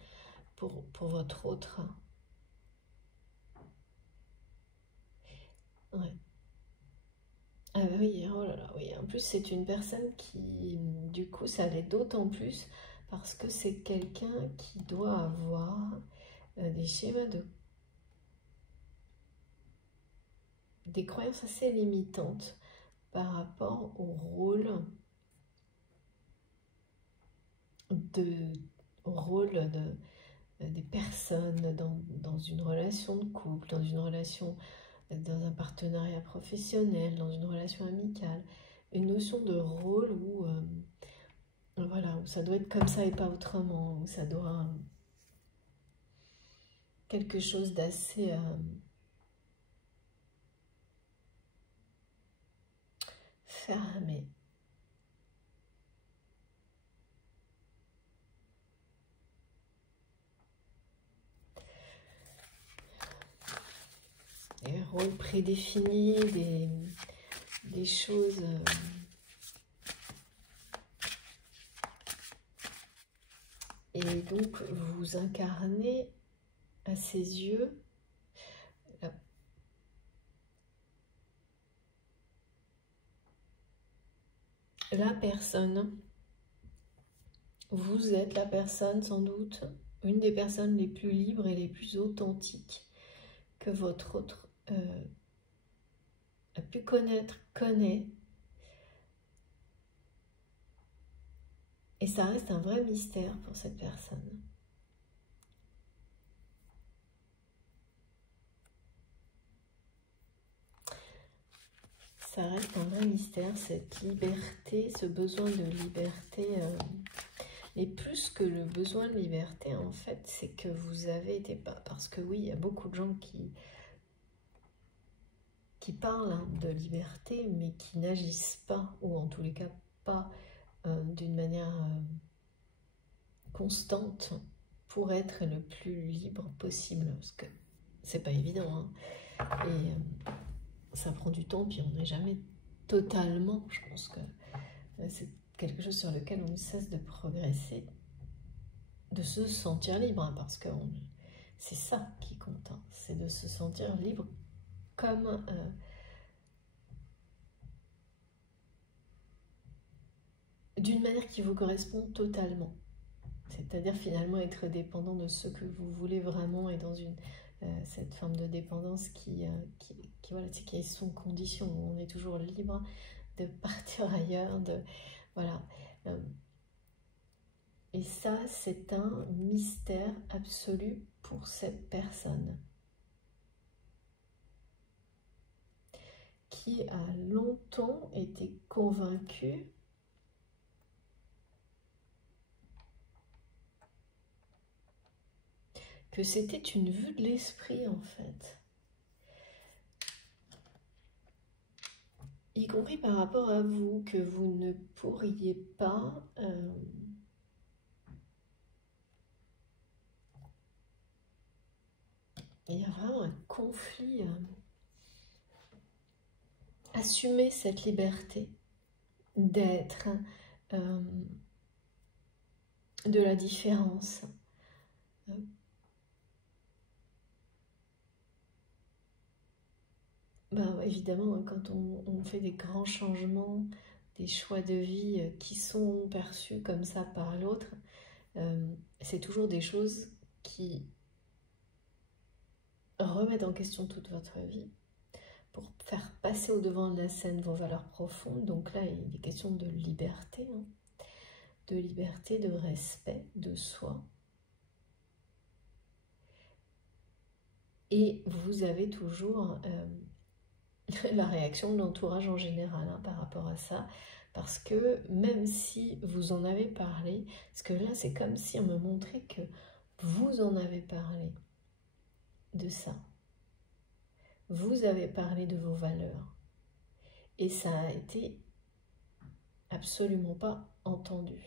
pour votre autre. Ouais. Ah oui, oh là là, oui. En plus, c'est une personne qui, du coup, ça l'est d'autant plus parce que c'est quelqu'un qui doit avoir des schémas des croyances assez limitantes par rapport au rôle des personnes dans une relation de couple, dans une relation, dans un partenariat professionnel, dans une relation amicale. Une notion de rôle où, voilà, où ça doit être comme ça et pas autrement, où ça doit quelque chose d'assez fermé. Des rôles prédéfinis, des choses et donc vous incarnez à ses yeux la personne. Vous êtes la personne sans doute, une des personnes les plus libres et les plus authentiques que votre autre a pu connaître, connaît. Et ça reste un vrai mystère pour cette personne. Ça reste un vrai mystère, cette liberté, ce besoin de liberté. Et plus que le besoin de liberté, en fait, c'est que vous avez été pas. Parce que oui, il y a beaucoup de gens qui parlent de liberté, mais qui n'agissent pas, ou en tous les cas pas d'une manière constante pour être le plus libre possible. Parce que c'est pas évident, hein. Et ça prend du temps, puis on n'est jamais totalement. Je pense que c'est quelque chose sur lequel on ne cesse de progresser, de se sentir libre, hein, parce que c'est ça qui compte, hein, c'est de se sentir libre comme d'une manière qui vous correspond totalement. C'est-à-dire finalement être dépendant de ce que vous voulez vraiment et dans cette forme de dépendance voilà, qui est son condition. On est toujours libre de partir ailleurs, voilà. Et ça, c'est un mystère absolu pour cette personne qui a longtemps été convaincue que c'était une vue de l'esprit, en fait. Y compris par rapport à vous, que vous ne pourriez pas... il y a vraiment un conflit. Assumer cette liberté d'être, de la différence. Évidemment, quand on fait des grands changements, des choix de vie qui sont perçus comme ça par l'autre, c'est toujours des choses qui remettent en question toute votre vie pour faire passer au devant de la scène vos valeurs profondes. Donc là, il est question de liberté, hein, de respect de soi. Et vous avez toujours la réaction de l'entourage en général, hein, par rapport à ça. Parce que même si vous en avez parlé, parce que là, c'est comme si on me montrait que vous en avez parlé de ça. Vous avez parlé de vos valeurs. Et ça a été absolument pas entendu.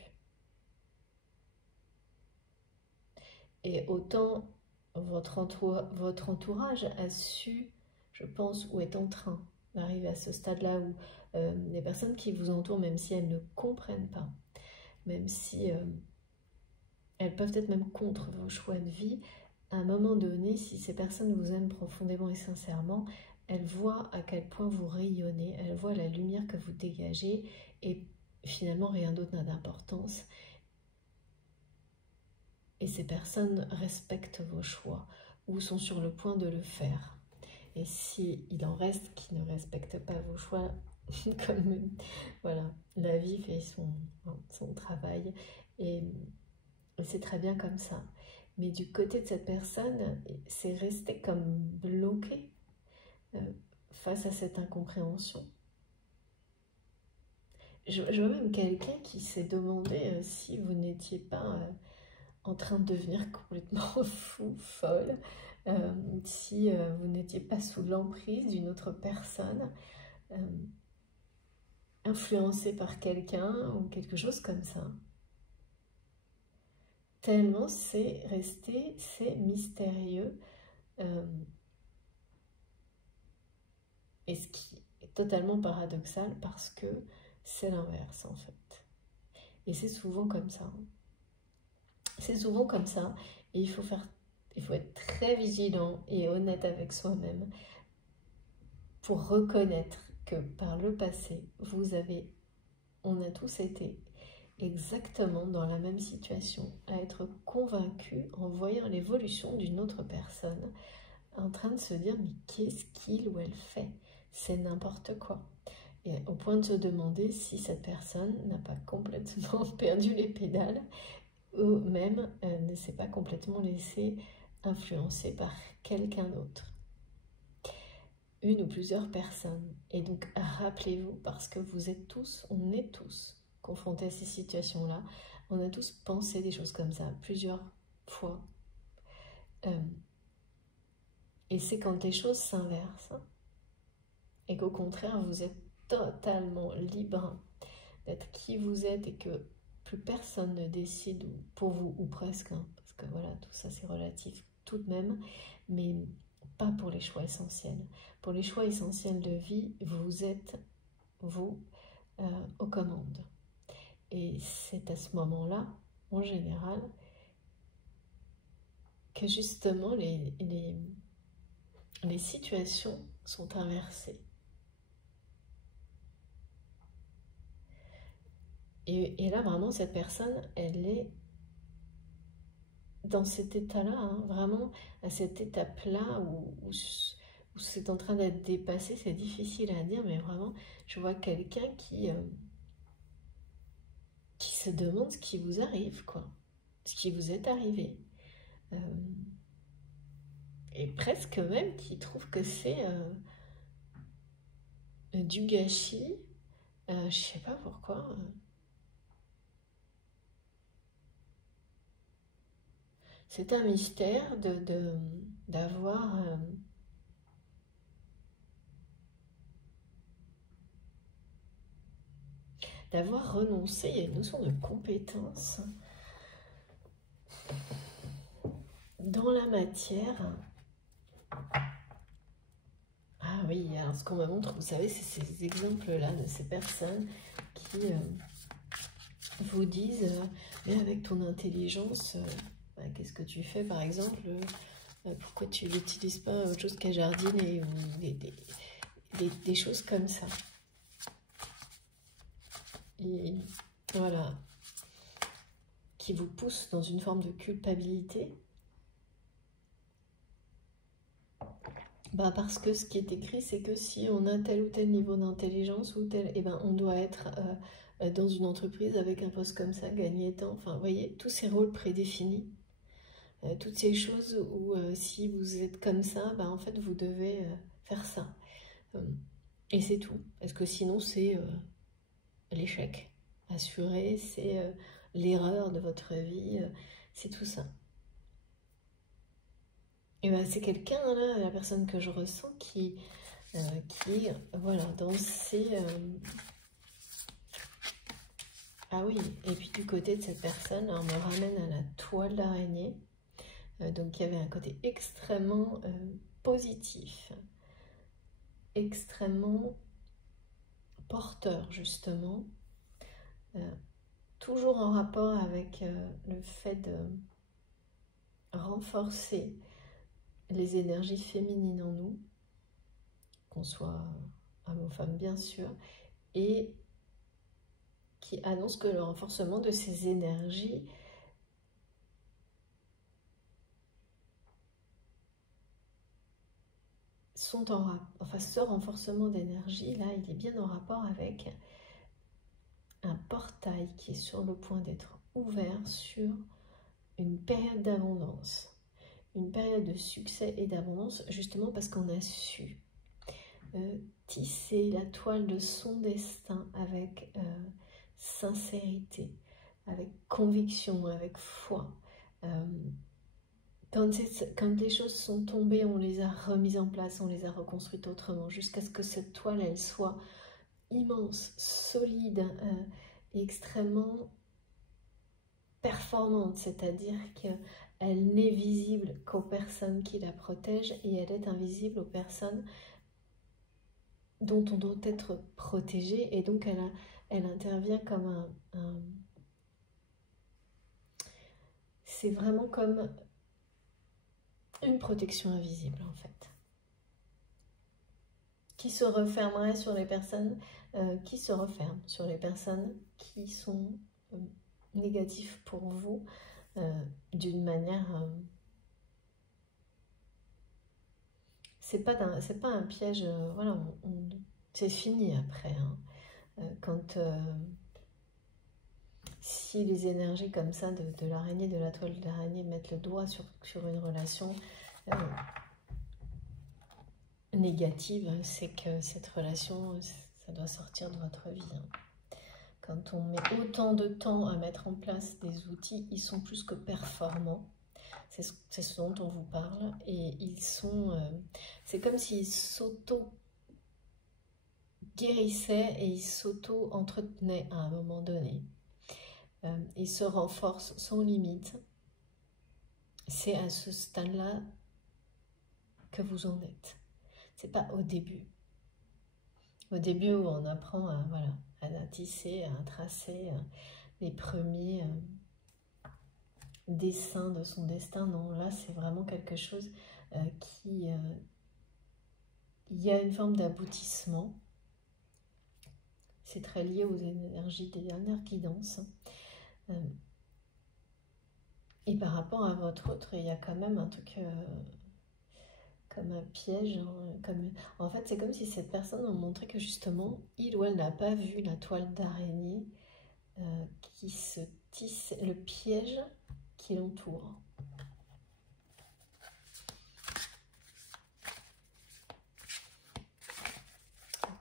Et autant votre entourage a su, je pense, ou est en train d'arriver à ce stade-là où les personnes qui vous entourent, même si elles ne comprennent pas, même si elles peuvent être même contre vos choix de vie, à un moment donné, si ces personnes vous aiment profondément et sincèrement, elles voient à quel point vous rayonnez, elles voient la lumière que vous dégagez et finalement rien d'autre n'a d'importance. Et ces personnes respectent vos choix ou sont sur le point de le faire. Et s'il en reste qui ne respectent pas vos choix, comme voilà, la vie fait son travail et c'est très bien comme ça. Mais du côté de cette personne, c'est resté comme bloqué face à cette incompréhension. Je vois même quelqu'un qui s'est demandé si vous n'étiez pas en train de devenir complètement fou, folle, si vous n'étiez pas sous l'emprise d'une autre personne, influencé par quelqu'un ou quelque chose comme ça. Tellement c'est resté, c'est mystérieux. Et ce qui est totalement paradoxal parce que c'est l'inverse en fait. Et c'est souvent comme ça. C'est souvent comme ça. Et il faut être très vigilant et honnête avec soi-même pour reconnaître que par le passé, on a tous été exactement dans la même situation, à être convaincu en voyant l'évolution d'une autre personne, en train de se dire mais qu'est-ce qu'il ou elle fait? C'est n'importe quoi. Et au point de se demander si cette personne n'a pas complètement perdu les pédales ou même ne s'est pas complètement laissée influencer par quelqu'un d'autre. Une ou plusieurs personnes. Et donc rappelez-vous, parce que on est tous confrontés à ces situations-là, on a tous pensé des choses comme ça plusieurs fois. Et c'est quand les choses s'inversent et qu'au contraire vous êtes totalement libre d'être qui vous êtes et que plus personne ne décide pour vous, ou presque, hein, parce que voilà, tout ça c'est relatif tout de même, mais pas pour les choix essentiels. Pour les choix essentiels de vie, vous êtes, vous, aux commandes. Et c'est à ce moment-là, en général, que justement les situations sont inversées. Et là, vraiment, cette personne, elle est dans cet état-là, hein, vraiment à cette étape-là où c'est en train d'être dépassé. C'est difficile à dire, mais vraiment, je vois quelqu'un qui se demande ce qui vous arrive, quoi. Ce qui vous est arrivé. Et presque même qui trouve que c'est du gâchis. Je sais pas pourquoi. C'est un mystère d'avoir renoncé. Il y a une notion de compétence dans la matière. Ah oui, alors ce qu'on me montre, vous savez, c'est ces exemples-là de ces personnes qui vous disent mais avec ton intelligence, qu'est-ce que tu fais par exemple, pourquoi tu n'utilises pas autre chose qu'à jardiner ou des choses comme ça. Et voilà, qui vous poussent dans une forme de culpabilité. Parce que ce qui est écrit, c'est que si on a tel ou tel niveau d'intelligence ou tel, on doit être dans une entreprise avec un poste comme ça, gagner tant. Enfin, vous voyez, tous ces rôles prédéfinis, toutes ces choses où si vous êtes comme ça, en fait, vous devez faire ça. Et c'est tout. Parce que sinon, c'est l'échec assuré, c'est l'erreur de votre vie, c'est tout ça. Et c'est quelqu'un, là, la personne que je ressens, qui voilà, dans ces... Ah oui, et puis du côté de cette personne, on me ramène à la toile d'araignée. Donc il y avait un côté extrêmement positif, extrêmement porteur, justement. Toujours en rapport avec le fait de renforcer les énergies féminines en nous, qu'on soit homme ou femme bien sûr, et qui annonce que le renforcement de ces énergies ce renforcement d'énergie, là, il est bien en rapport avec un portail qui est sur le point d'être ouvert sur une période d'abondance. Une période de succès et d'abondance, justement parce qu'on a su tisser la toile de son destin avec sincérité, avec conviction, avec foi. Quand les choses sont tombées, on les a remises en place, on les a reconstruites autrement, jusqu'à ce que cette toile, elle soit immense, solide et extrêmement performante, c'est-à-dire qu'elle n'est visible qu'aux personnes qui la protègent et elle est invisible aux personnes dont on doit être protégé, et donc elle intervient comme c'est vraiment comme une protection invisible en fait, qui se refermerait sur les personnes qui se referment sur les personnes qui sont négatives pour vous d'une manière c'est pas un piège, voilà, c'est fini après. Hein. Quand si les énergies comme ça de l'araignée, de la toile de l'araignée mettent le doigt sur une relation négative, c'est que cette relation, ça doit sortir de votre vie. Hein. Quand on met autant de temps à mettre en place des outils, ils sont plus que performants. C'est ce dont on vous parle, et ils sont, c'est comme s'ils s'auto-guérissaient et ils s'auto-entretenaient à un moment donné. Ils se renforcent sans limite. C'est à ce stade-là que vous en êtes. C'est pas au début. Au début où on apprend à, voilà, à tisser, à tracer les premiers dessin de son destin. Non, là c'est vraiment quelque chose qui il y a une forme d'aboutissement. C'est très lié aux énergies des dernières guidances. Et par rapport à votre autre, il y a quand même un truc comme un piège. Hein, en fait, c'est comme si cette personne a montré que justement, il ou elle n'a pas vu la toile d'araignée qui se tisse, le piège qui l'entoure.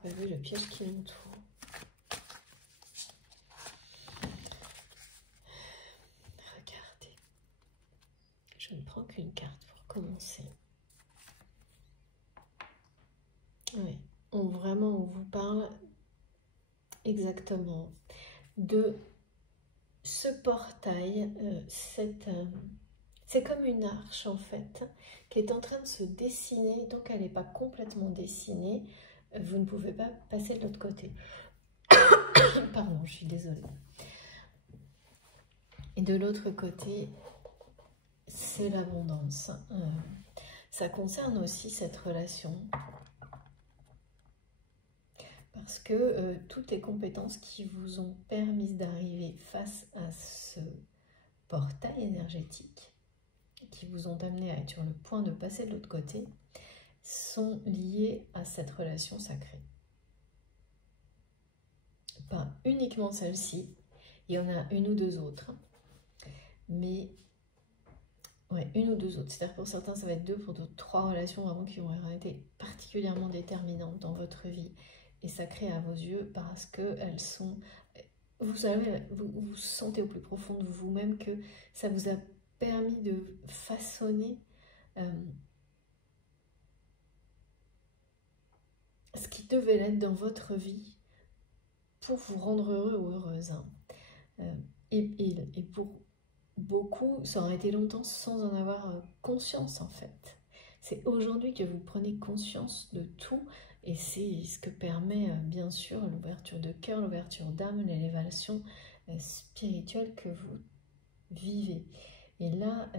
Pas vu le piège qui l'entoure. Regardez. Je ne prends qu'une carte pour commencer. Oui, on vous parle exactement de ce portail, c'est comme une arche en fait, qui est en train de se dessiner. Tant qu'elle n'est pas complètement dessinée, vous ne pouvez pas passer de l'autre côté. Pardon, je suis désolée. Et de l'autre côté, c'est l'abondance. Ça concerne aussi cette relation. Parce que toutes les compétences qui vous ont permis d'arriver face à ce portail énergétique, qui vous ont amené à être sur le point de passer de l'autre côté, sont liées à cette relation sacrée. Pas uniquement celle-ci, il y en a une ou deux autres, mais ouais, une ou deux autres. C'est-à-dire pour certains, ça va être deux, pour d'autres, trois relations vraiment qui ont été particulièrement déterminantes dans votre vie et sacrées à vos yeux parce qu'elles sont... Vous savez, vous sentez au plus profond de vous-même que ça vous a permis de façonner ce qui devait l'être dans votre vie pour vous rendre heureux ou heureuse. Hein. Et pour beaucoup, ça aurait été longtemps sans en avoir conscience en fait. C'est aujourd'hui que vous prenez conscience de tout et c'est ce que permet bien sûr l'ouverture de cœur, l'ouverture d'âme, l'élévation spirituelle que vous vivez. Et là,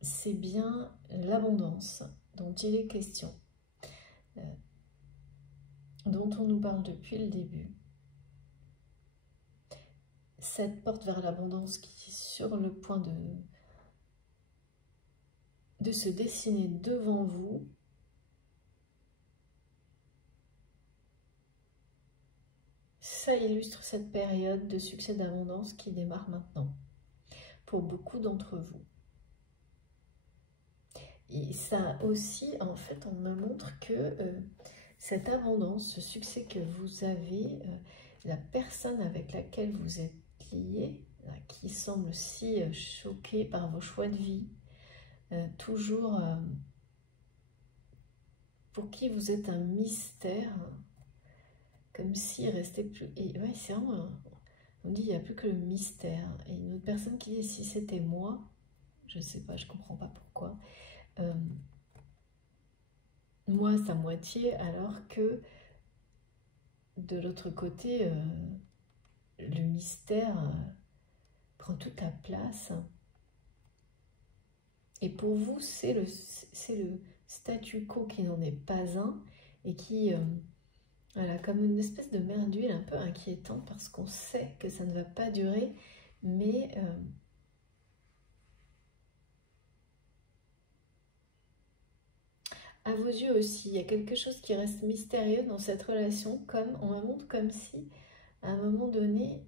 c'est bien l'abondance dont il est question, dont on nous parle depuis le début. Cette porte vers l'abondance qui est sur le point de se dessiner devant vous, ça illustre cette période de succès d'abondance qui démarre maintenant pour beaucoup d'entre vous. Et ça aussi, en fait, on me montre que cette abondance, ce succès que vous avez, la personne avec laquelle vous êtes lié, qui semble si choquée par vos choix de vie, toujours pour qui vous êtes un mystère, comme s'il restait plus... Et ouais, c'est vraiment... On dit, il n'y a plus que le mystère. Et une autre personne qui dit, si c'était moi, je ne sais pas, je ne comprends pas pourquoi. Moi, sa moitié, alors que de l'autre côté, le mystère prend toute la place. Et pour vous, c'est le statu quo qui n'en est pas un et qui... voilà, comme une espèce de mer d'huile un peu inquiétant parce qu'on sait que ça ne va pas durer, mais à vos yeux aussi, il y a quelque chose qui reste mystérieux dans cette relation, comme on me montre comme si, à un moment donné,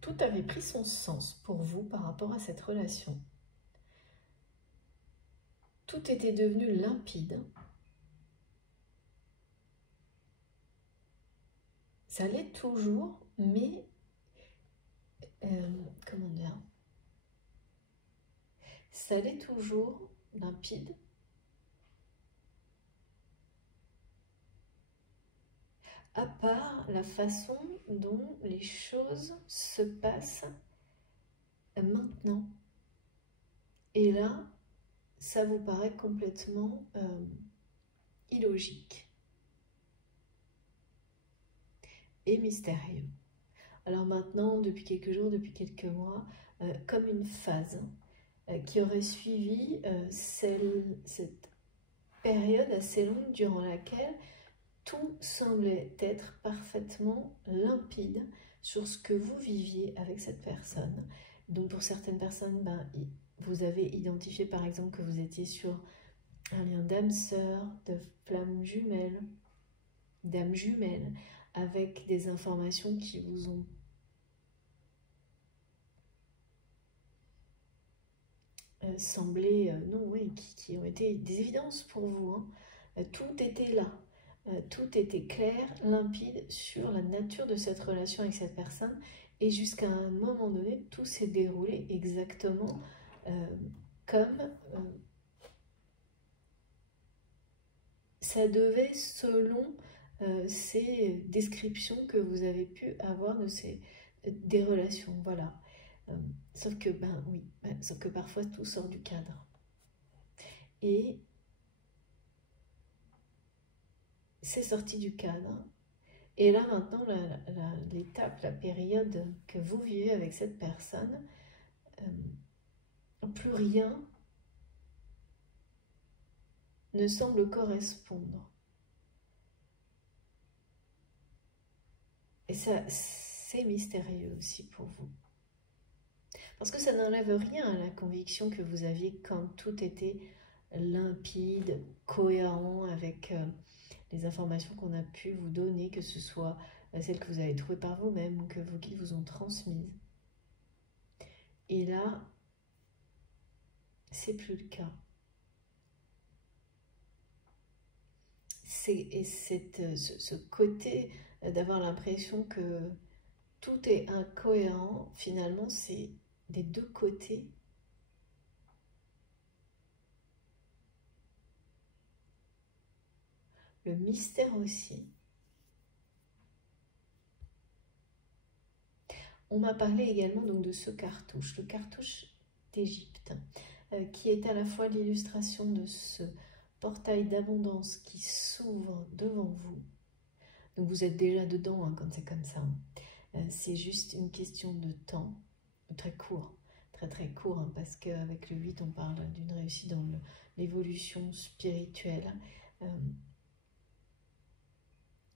tout avait pris son sens pour vous par rapport à cette relation. Tout était devenu limpide. Ça l'est toujours, mais comment dire, ça l'est toujours limpide, à part la façon dont les choses se passent maintenant. Et là, ça vous paraît complètement illogique et mystérieux. Alors maintenant, depuis quelques jours, depuis quelques mois, comme une phase qui aurait suivi cette période assez longue durant laquelle tout semblait être parfaitement limpide sur ce que vous viviez avec cette personne. Donc pour certaines personnes, vous avez identifié par exemple que vous étiez sur un lien d'âme sœur, de flamme jumelle, d'âme jumelle, avec des informations qui vous ont semblé, non, oui, qui ont été des évidences pour vous. Hein. Tout était là. Tout était clair, limpide sur la nature de cette relation avec cette personne. Et jusqu'à un moment donné, tout s'est déroulé exactement comme ça devait selon ces descriptions que vous avez pu avoir de des relations. Voilà. Sauf que, sauf que parfois tout sort du cadre. Et c'est sorti du cadre. Et là maintenant, l'étape, la période que vous vivez avec cette personne, plus rien ne semble correspondre. Et ça, c'est mystérieux aussi pour vous. Parce que ça n'enlève rien à la conviction que vous aviez quand tout était limpide, cohérent avec les informations qu'on a pu vous donner, que ce soit celles que vous avez trouvées par vous-même ou que vos guides vous ont transmises. Et là, c'est plus le cas. Ce côté d'avoir l'impression que tout est incohérent, finalement, c'est des deux côtés. Le mystère aussi. On m'a parlé également donc de ce cartouche, le cartouche d'Égypte, qui est à la fois l'illustration de ce portail d'abondance qui s'ouvre devant vous. Donc vous êtes déjà dedans hein, quand c'est comme ça. C'est juste une question de temps, très court, très court, hein, parce qu'avec le 8, on parle d'une réussite dans l'évolution spirituelle.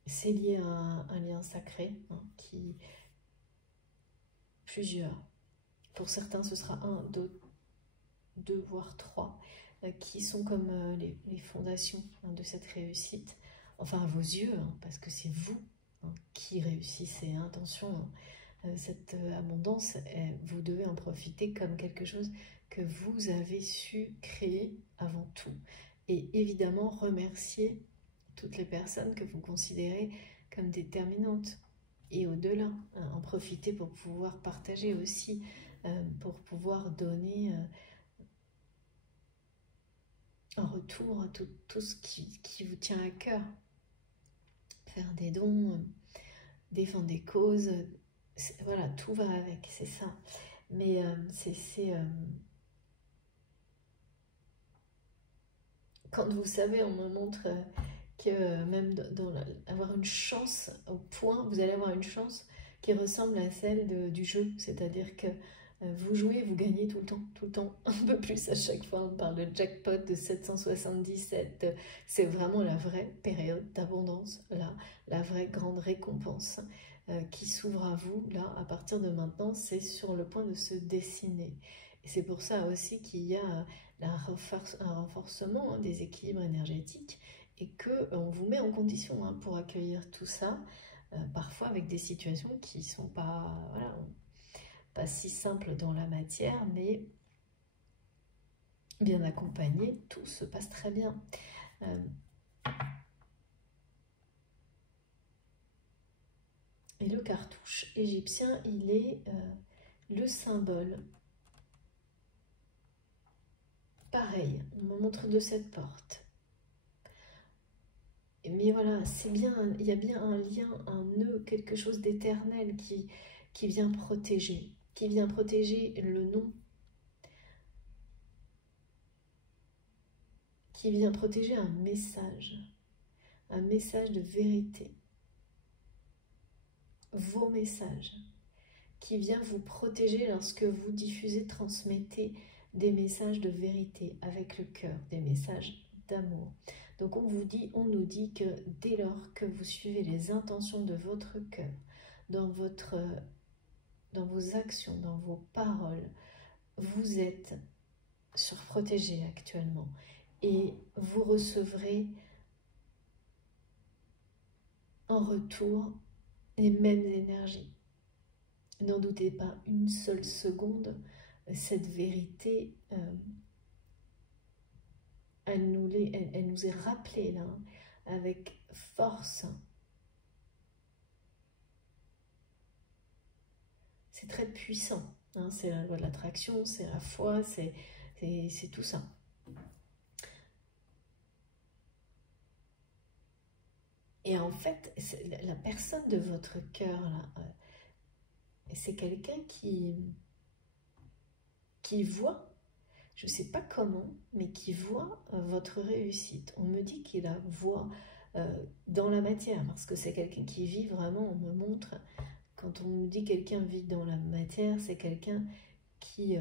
C'est lié à un lien sacré, hein, plusieurs. Pour certains, ce sera un, deux voire trois, qui sont comme les fondations hein, de cette réussite. Enfin, à vos yeux, hein, parce que c'est vous hein, qui réussissez. Hein. Attention, cette abondance, vous devez en profiter comme quelque chose que vous avez su créer avant tout. Et évidemment, remercier toutes les personnes que vous considérez comme déterminantes. Et au-delà, hein, en profiter pour pouvoir partager aussi, pour pouvoir donner en retour tout ce qui vous tient à cœur. Faire des dons, défendre des causes, voilà, tout va avec, c'est ça. Mais quand vous savez, on me montre que même avoir une chance au point, vous allez avoir une chance qui ressemble à celle du jeu, c'est-à-dire que vous jouez, vous gagnez tout le temps, un peu plus à chaque fois. On parle de jackpot de 777, c'est vraiment la vraie période d'abondance, là, la vraie grande récompense qui s'ouvre à vous, là, à partir de maintenant, c'est sur le point de se dessiner. Et c'est pour ça aussi qu'il y a un renforcement hein, des équilibres énergétiques et qu'on vous met en condition hein, pour accueillir tout ça, parfois avec des situations qui ne sont pas, voilà, pas si simples dans la matière, mais bien accompagné, tout se passe très bien. Et le cartouche égyptien, il est le symbole. Pareil, on me montre de cette porte. Mais voilà, c'est bien, il y a bien un lien, un nœud, quelque chose d'éternel qui vient protéger le nom, qui vient protéger un message de vérité, vos messages, qui vient vous protéger lorsque vous diffusez, transmettez des messages de vérité avec le cœur, des messages d'amour. Donc on nous dit que dès lors que vous suivez les intentions de votre cœur, dans vos actions, dans vos paroles, vous êtes surprotégé actuellement et vous recevrez en retour les mêmes énergies. N'en doutez pas une seule seconde, cette vérité, elle nous est rappelée là, avec force. C'est très puissant, hein, c'est la loi de l'attraction, c'est la foi, c'est tout ça. Et en fait, la personne de votre cœur, c'est quelqu'un qui voit, je ne sais pas comment, mais qui voit votre réussite. On me dit qu'il la voit dans la matière, parce que c'est quelqu'un qui vit vraiment, on me montre, quand on me dit quelqu'un vit dans la matière, c'est quelqu'un qui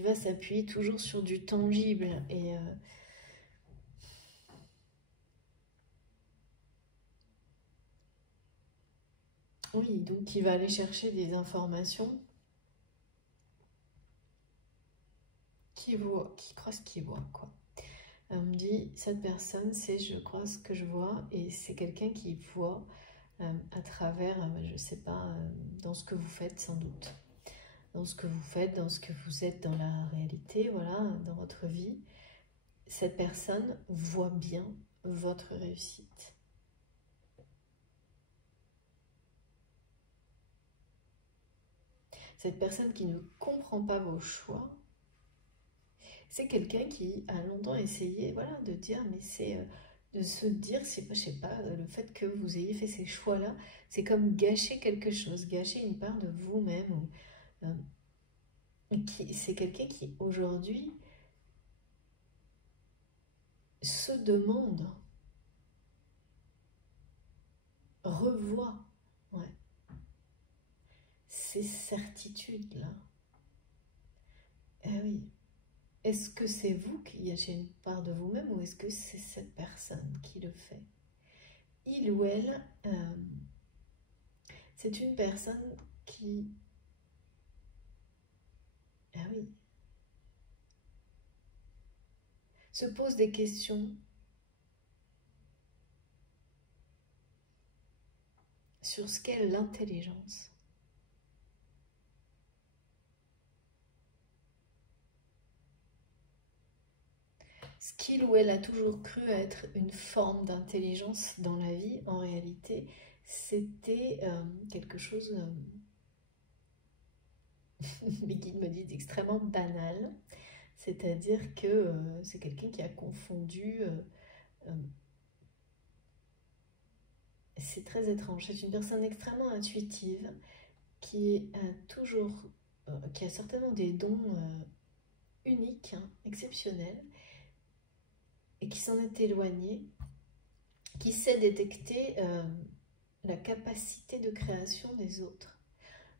va s'appuyer toujours sur du tangible et oui, donc qui va aller chercher des informations qui croit ce qu'il voit, quoi. On me dit, cette personne, c'est je crois ce que je vois, et c'est quelqu'un qui voit à travers, je sais pas, dans ce que vous faites sans doute. Dans ce que vous faites, dans ce que vous êtes dans la réalité, voilà, dans votre vie. Cette personne voit bien votre réussite. Cette personne qui ne comprend pas vos choix, c'est quelqu'un qui a longtemps essayé, voilà, de dire, mais c'est de se dire, je sais pas, le fait que vous ayez fait ces choix-là, c'est comme gâcher quelque chose, gâcher une part de vous-même. C'est quelqu'un qui aujourd'hui se demande, revoit, ouais, ces certitudes-là. Eh oui. Est-ce que c'est vous qui gâchez une part de vous-même ou est-ce que c'est cette personne qui le fait? Il ou elle, c'est une personne qui... Ah oui. se pose des questions sur ce qu'est l'intelligence. Ce qu'il ou elle a toujours cru être une forme d'intelligence dans la vie, en réalité, c'était quelque chose, mes guides me disent, d'extrêmement banal. C'est-à-dire que c'est quelqu'un qui a confondu... c'est très étrange. C'est une personne extrêmement intuitive qui qui a certainement des dons uniques, hein, exceptionnels, et qui s'en est éloigné, qui sait détecter la capacité de création des autres,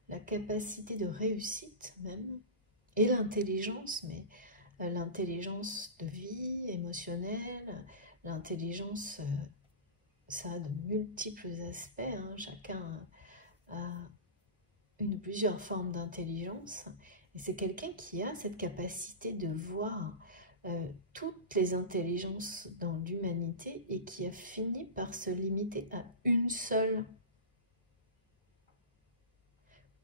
la capacité de réussite même, et l'intelligence, mais l'intelligence de vie émotionnelle, l'intelligence, ça a de multiples aspects, hein, chacun a une ou plusieurs formes d'intelligence, et c'est quelqu'un qui a cette capacité de voir toutes les intelligences dans l'humanité et qui a fini par se limiter à une seule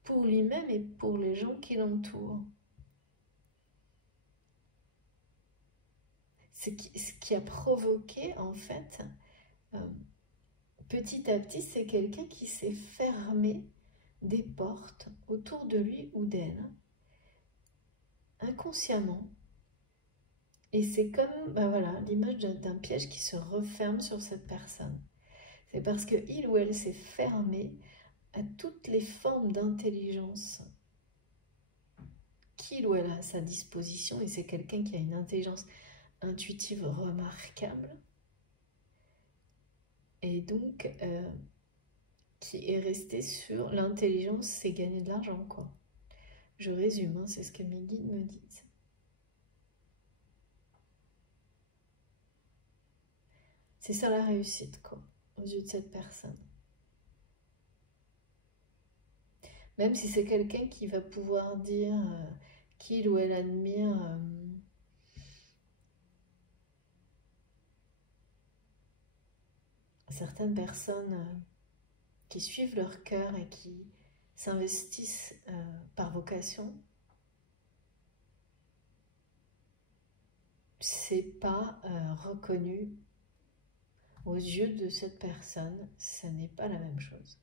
pour lui-même et pour les gens qui l'entourent. Ce qui a provoqué, en fait, petit à petit, c'est quelqu'un qui s'est fermé des portes autour de lui ou d'elle, inconsciemment. Et c'est comme voilà, l'image d'un piège qui se referme sur cette personne. C'est parce qu'il ou elle s'est fermé à toutes les formes d'intelligence qu'il ou elle a à sa disposition, et c'est quelqu'un qui a une intelligence intuitive remarquable, et donc qui est resté sur l'intelligence, c'est gagner de l'argent, quoi. Je résume, hein, c'est ce que mes guides me disent. C'est ça la réussite, quoi, aux yeux de cette personne. Même si c'est quelqu'un qui va pouvoir dire qu'il ou elle admire certaines personnes qui suivent leur cœur et qui s'investissent par vocation, c'est pas reconnu aux yeux de cette personne, ça n'est pas la même chose.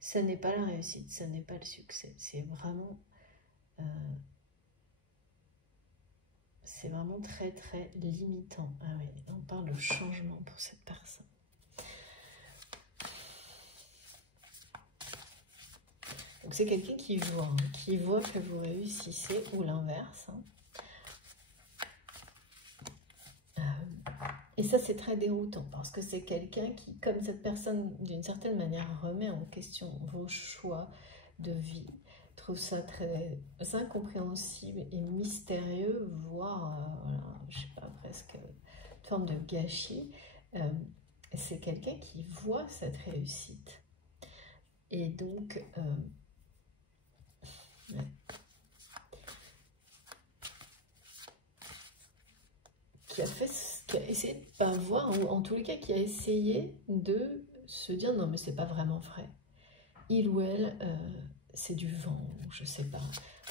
Ça n'est pas la réussite, ça n'est pas le succès, c'est vraiment très très limitant. Ah oui, on parle de changement pour cette personne. Donc c'est quelqu'un qui voit que vous réussissez, ou l'inverse. Hein. Et ça, c'est très déroutant, parce que c'est quelqu'un qui, comme cette personne, d'une certaine manière, remet en question vos choix de vie, trouve ça très incompréhensible et mystérieux, voire, voilà, je sais pas, presque une forme de gâchis. C'est quelqu'un qui voit cette réussite. Et donc, ouais. Qui a essayé de pas voir, ou en tous les cas qui a essayé de se dire non mais c'est pas vraiment vrai. Il ou elle, c'est du vent, je sais pas.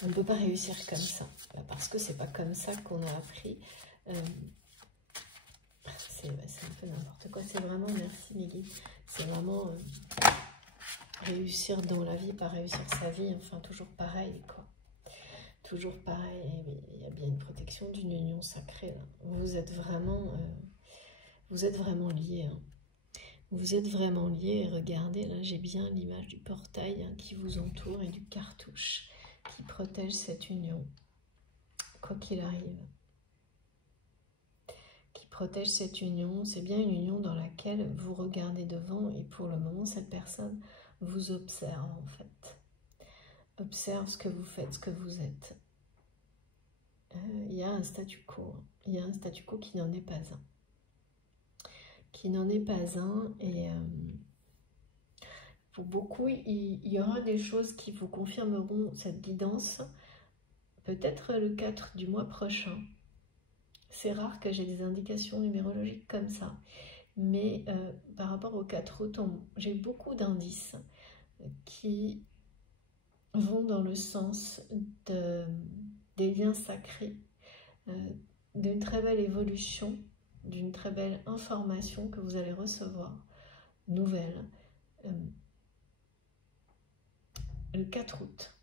On ne peut pas réussir comme ça, parce que c'est pas comme ça qu'on a appris. C'est un peu n'importe quoi, c'est vraiment, merci mes guides, c'est vraiment réussir dans la vie, pas réussir sa vie, enfin toujours pareil quoi. Toujours pareil, il y a bien une protection d'une union sacrée. Là. Vous êtes vraiment liés. Hein. Vous êtes vraiment liés. Et regardez, là, j'ai bien l'image du portail hein, qui vous entoure et du cartouche qui protège cette union, quoi qu'il arrive. Qui protège cette union. C'est bien une union dans laquelle vous regardez devant et pour le moment, cette personne vous observe en fait. Observe ce que vous faites, ce que vous êtes. Il y a un statu quo. Il y a un statu quo qui n'en est pas un. Qui n'en est pas un. Et pour beaucoup, il y aura des choses qui vous confirmeront cette guidance. Peut-être le 4 du mois prochain. c'est rare que j'ai des indications numérologiques comme ça. Mais par rapport au 4 août, j'ai beaucoup d'indices qui vont dans le sens des liens sacrés, d'une très belle évolution, d'une très belle information que vous allez recevoir, nouvelle, le 4 août.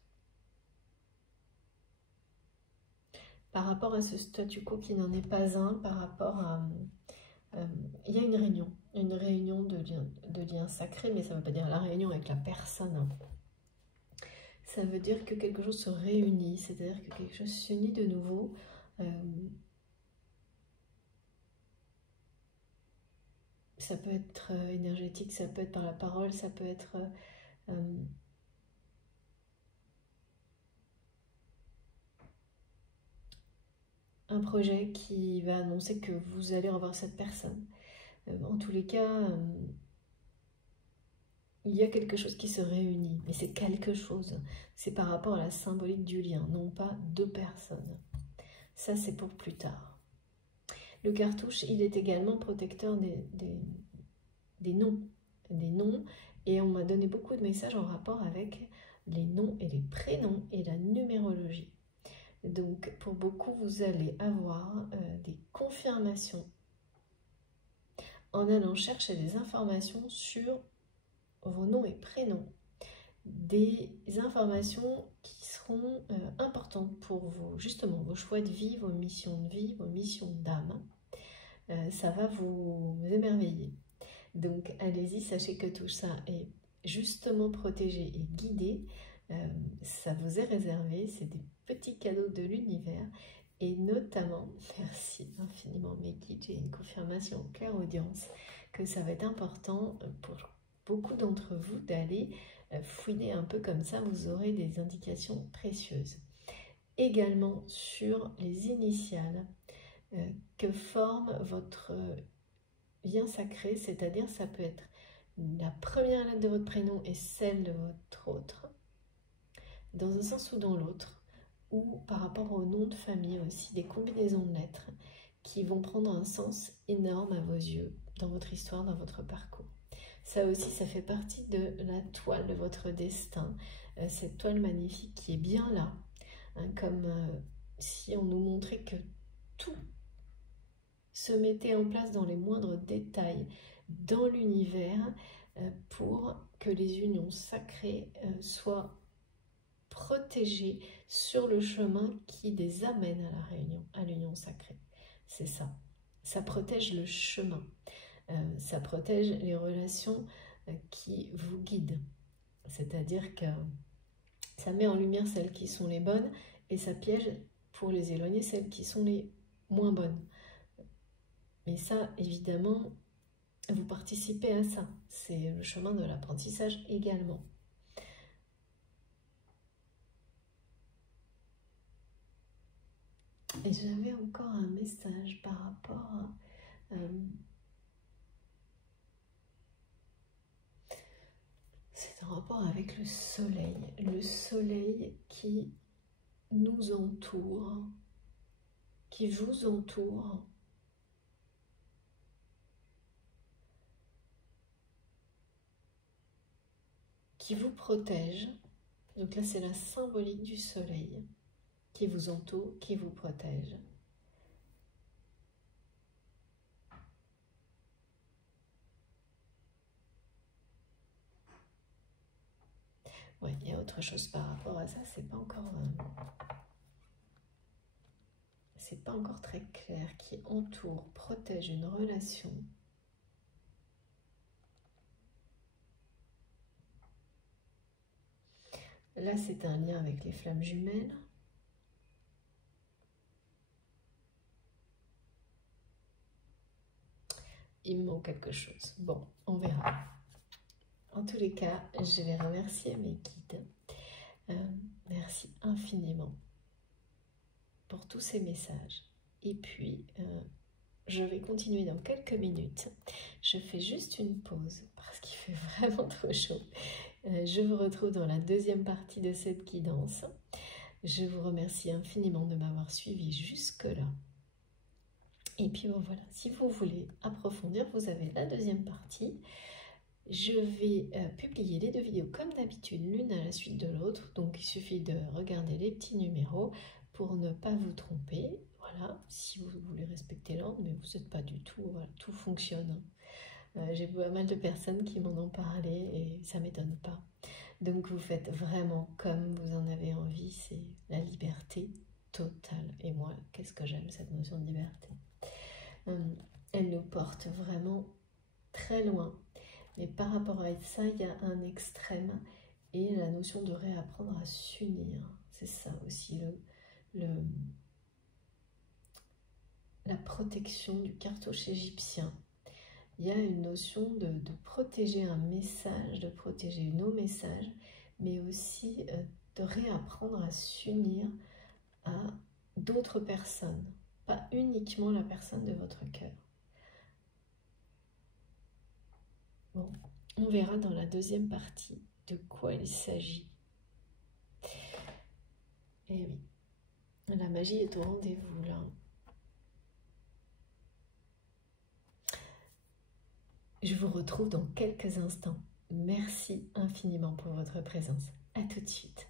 Par rapport à ce statu quo qui n'en est pas un, par rapport à... il y a une réunion de liens sacrés, mais ça ne veut pas dire la réunion avec la personne. Ça veut dire que quelque chose se réunit, c'est-à-dire que quelque chose s'unit de nouveau. Ça peut être énergétique, ça peut être par la parole, ça peut être... un projet qui va annoncer que vous allez revoir cette personne. En tous les cas, il y a quelque chose qui se réunit, mais c'est quelque chose. C'est par rapport à la symbolique du lien, non pas deux personnes. Ça, c'est pour plus tard. Le cartouche, il est également protecteur des noms. Des noms, et on m'a donné beaucoup de messages en rapport avec les noms et les prénoms et la numérologie. Donc, pour beaucoup, vous allez avoir des confirmations en allant chercher des informations sur vos noms et prénoms. Des informations qui seront importantes pour vous, justement, vos choix de vie, vos missions de vie, vos missions d'âme. Ça va vous émerveiller. Donc, allez-y, sachez que tout ça est justement protégé et guidé. Ça vous est réservé, c'est des petits cadeaux de l'univers. Et notamment, merci infiniment mes guides, j'ai une confirmation clairaudience que ça va être important pour beaucoup d'entre vous d'aller fouiner un peu comme ça, vous aurez des indications précieuses. Également sur les initiales que forme votre lien sacré, c'est-à-dire ça peut être la première lettre de votre prénom et celle de votre autre, dans un sens ou dans l'autre, ou par rapport au nom de famille aussi, des combinaisons de lettres qui vont prendre un sens énorme à vos yeux dans votre histoire, dans votre parcours. Ça aussi, ça fait partie de la toile de votre destin, cette toile magnifique qui est bien là, hein, comme si on nous montrait que tout se mettait en place dans les moindres détails dans l'univers pour que les unions sacrées soient protégées sur le chemin qui les amène à la réunion, à l'union sacrée. C'est ça. Ça protège le chemin. Ça protège les relations qui vous guident. C'est-à-dire que ça met en lumière celles qui sont les bonnes et ça piège pour les éloigner celles qui sont les moins bonnes. Mais ça, évidemment, vous participez à ça. C'est le chemin de l'apprentissage également. Et j'avais encore un message par rapport à... c'est en rapport avec le soleil qui nous entoure, qui vous entoure, qui vous protège. Donc là, c'est la symbolique du soleil qui vous entoure, qui vous protège. Ouais, il y a autre chose par rapport à ça, c'est pas encore très clair, qui entoure, protège une relation. Là, c'est un lien avec les flammes jumelles. Il me manque quelque chose. Bon, on verra. En tous les cas, je vais remercier mes guides. Merci infiniment pour tous ces messages. Et puis, je vais continuer dans quelques minutes. Je fais juste une pause parce qu'il fait vraiment trop chaud. Je vous retrouve dans la deuxième partie de cette guidance. Je vous remercie infiniment de m'avoir suivi jusque-là. Et puis bon voilà, si vous voulez approfondir, vous avez la deuxième partie. Je vais publier les 2 vidéos comme d'habitude, l'une à la suite de l'autre. Donc il suffit de regarder les petits numéros pour ne pas vous tromper. Voilà, si vous voulez respecter l'ordre, mais vous n'êtes pas du tout, voilà, tout fonctionne. J'ai pas mal de personnes qui m'en ont parlé et ça ne m'étonne pas. Donc vous faites vraiment comme vous en avez envie, c'est la liberté totale. Et moi, qu'est-ce que j'aime cette notion de liberté. Elle nous porte vraiment très loin. Mais par rapport à ça, il y a un extrême et la notion de réapprendre à s'unir. C'est ça aussi, la protection du cartouche égyptien. Il y a une notion de protéger un message, de protéger nos messages, mais aussi de réapprendre à s'unir à d'autres personnes, pas uniquement la personne de votre cœur. Bon, on verra dans la deuxième partie de quoi il s'agit. Et oui, la magie est au rendez-vous là. Je vous retrouve dans quelques instants. Merci infiniment pour votre présence. À tout de suite.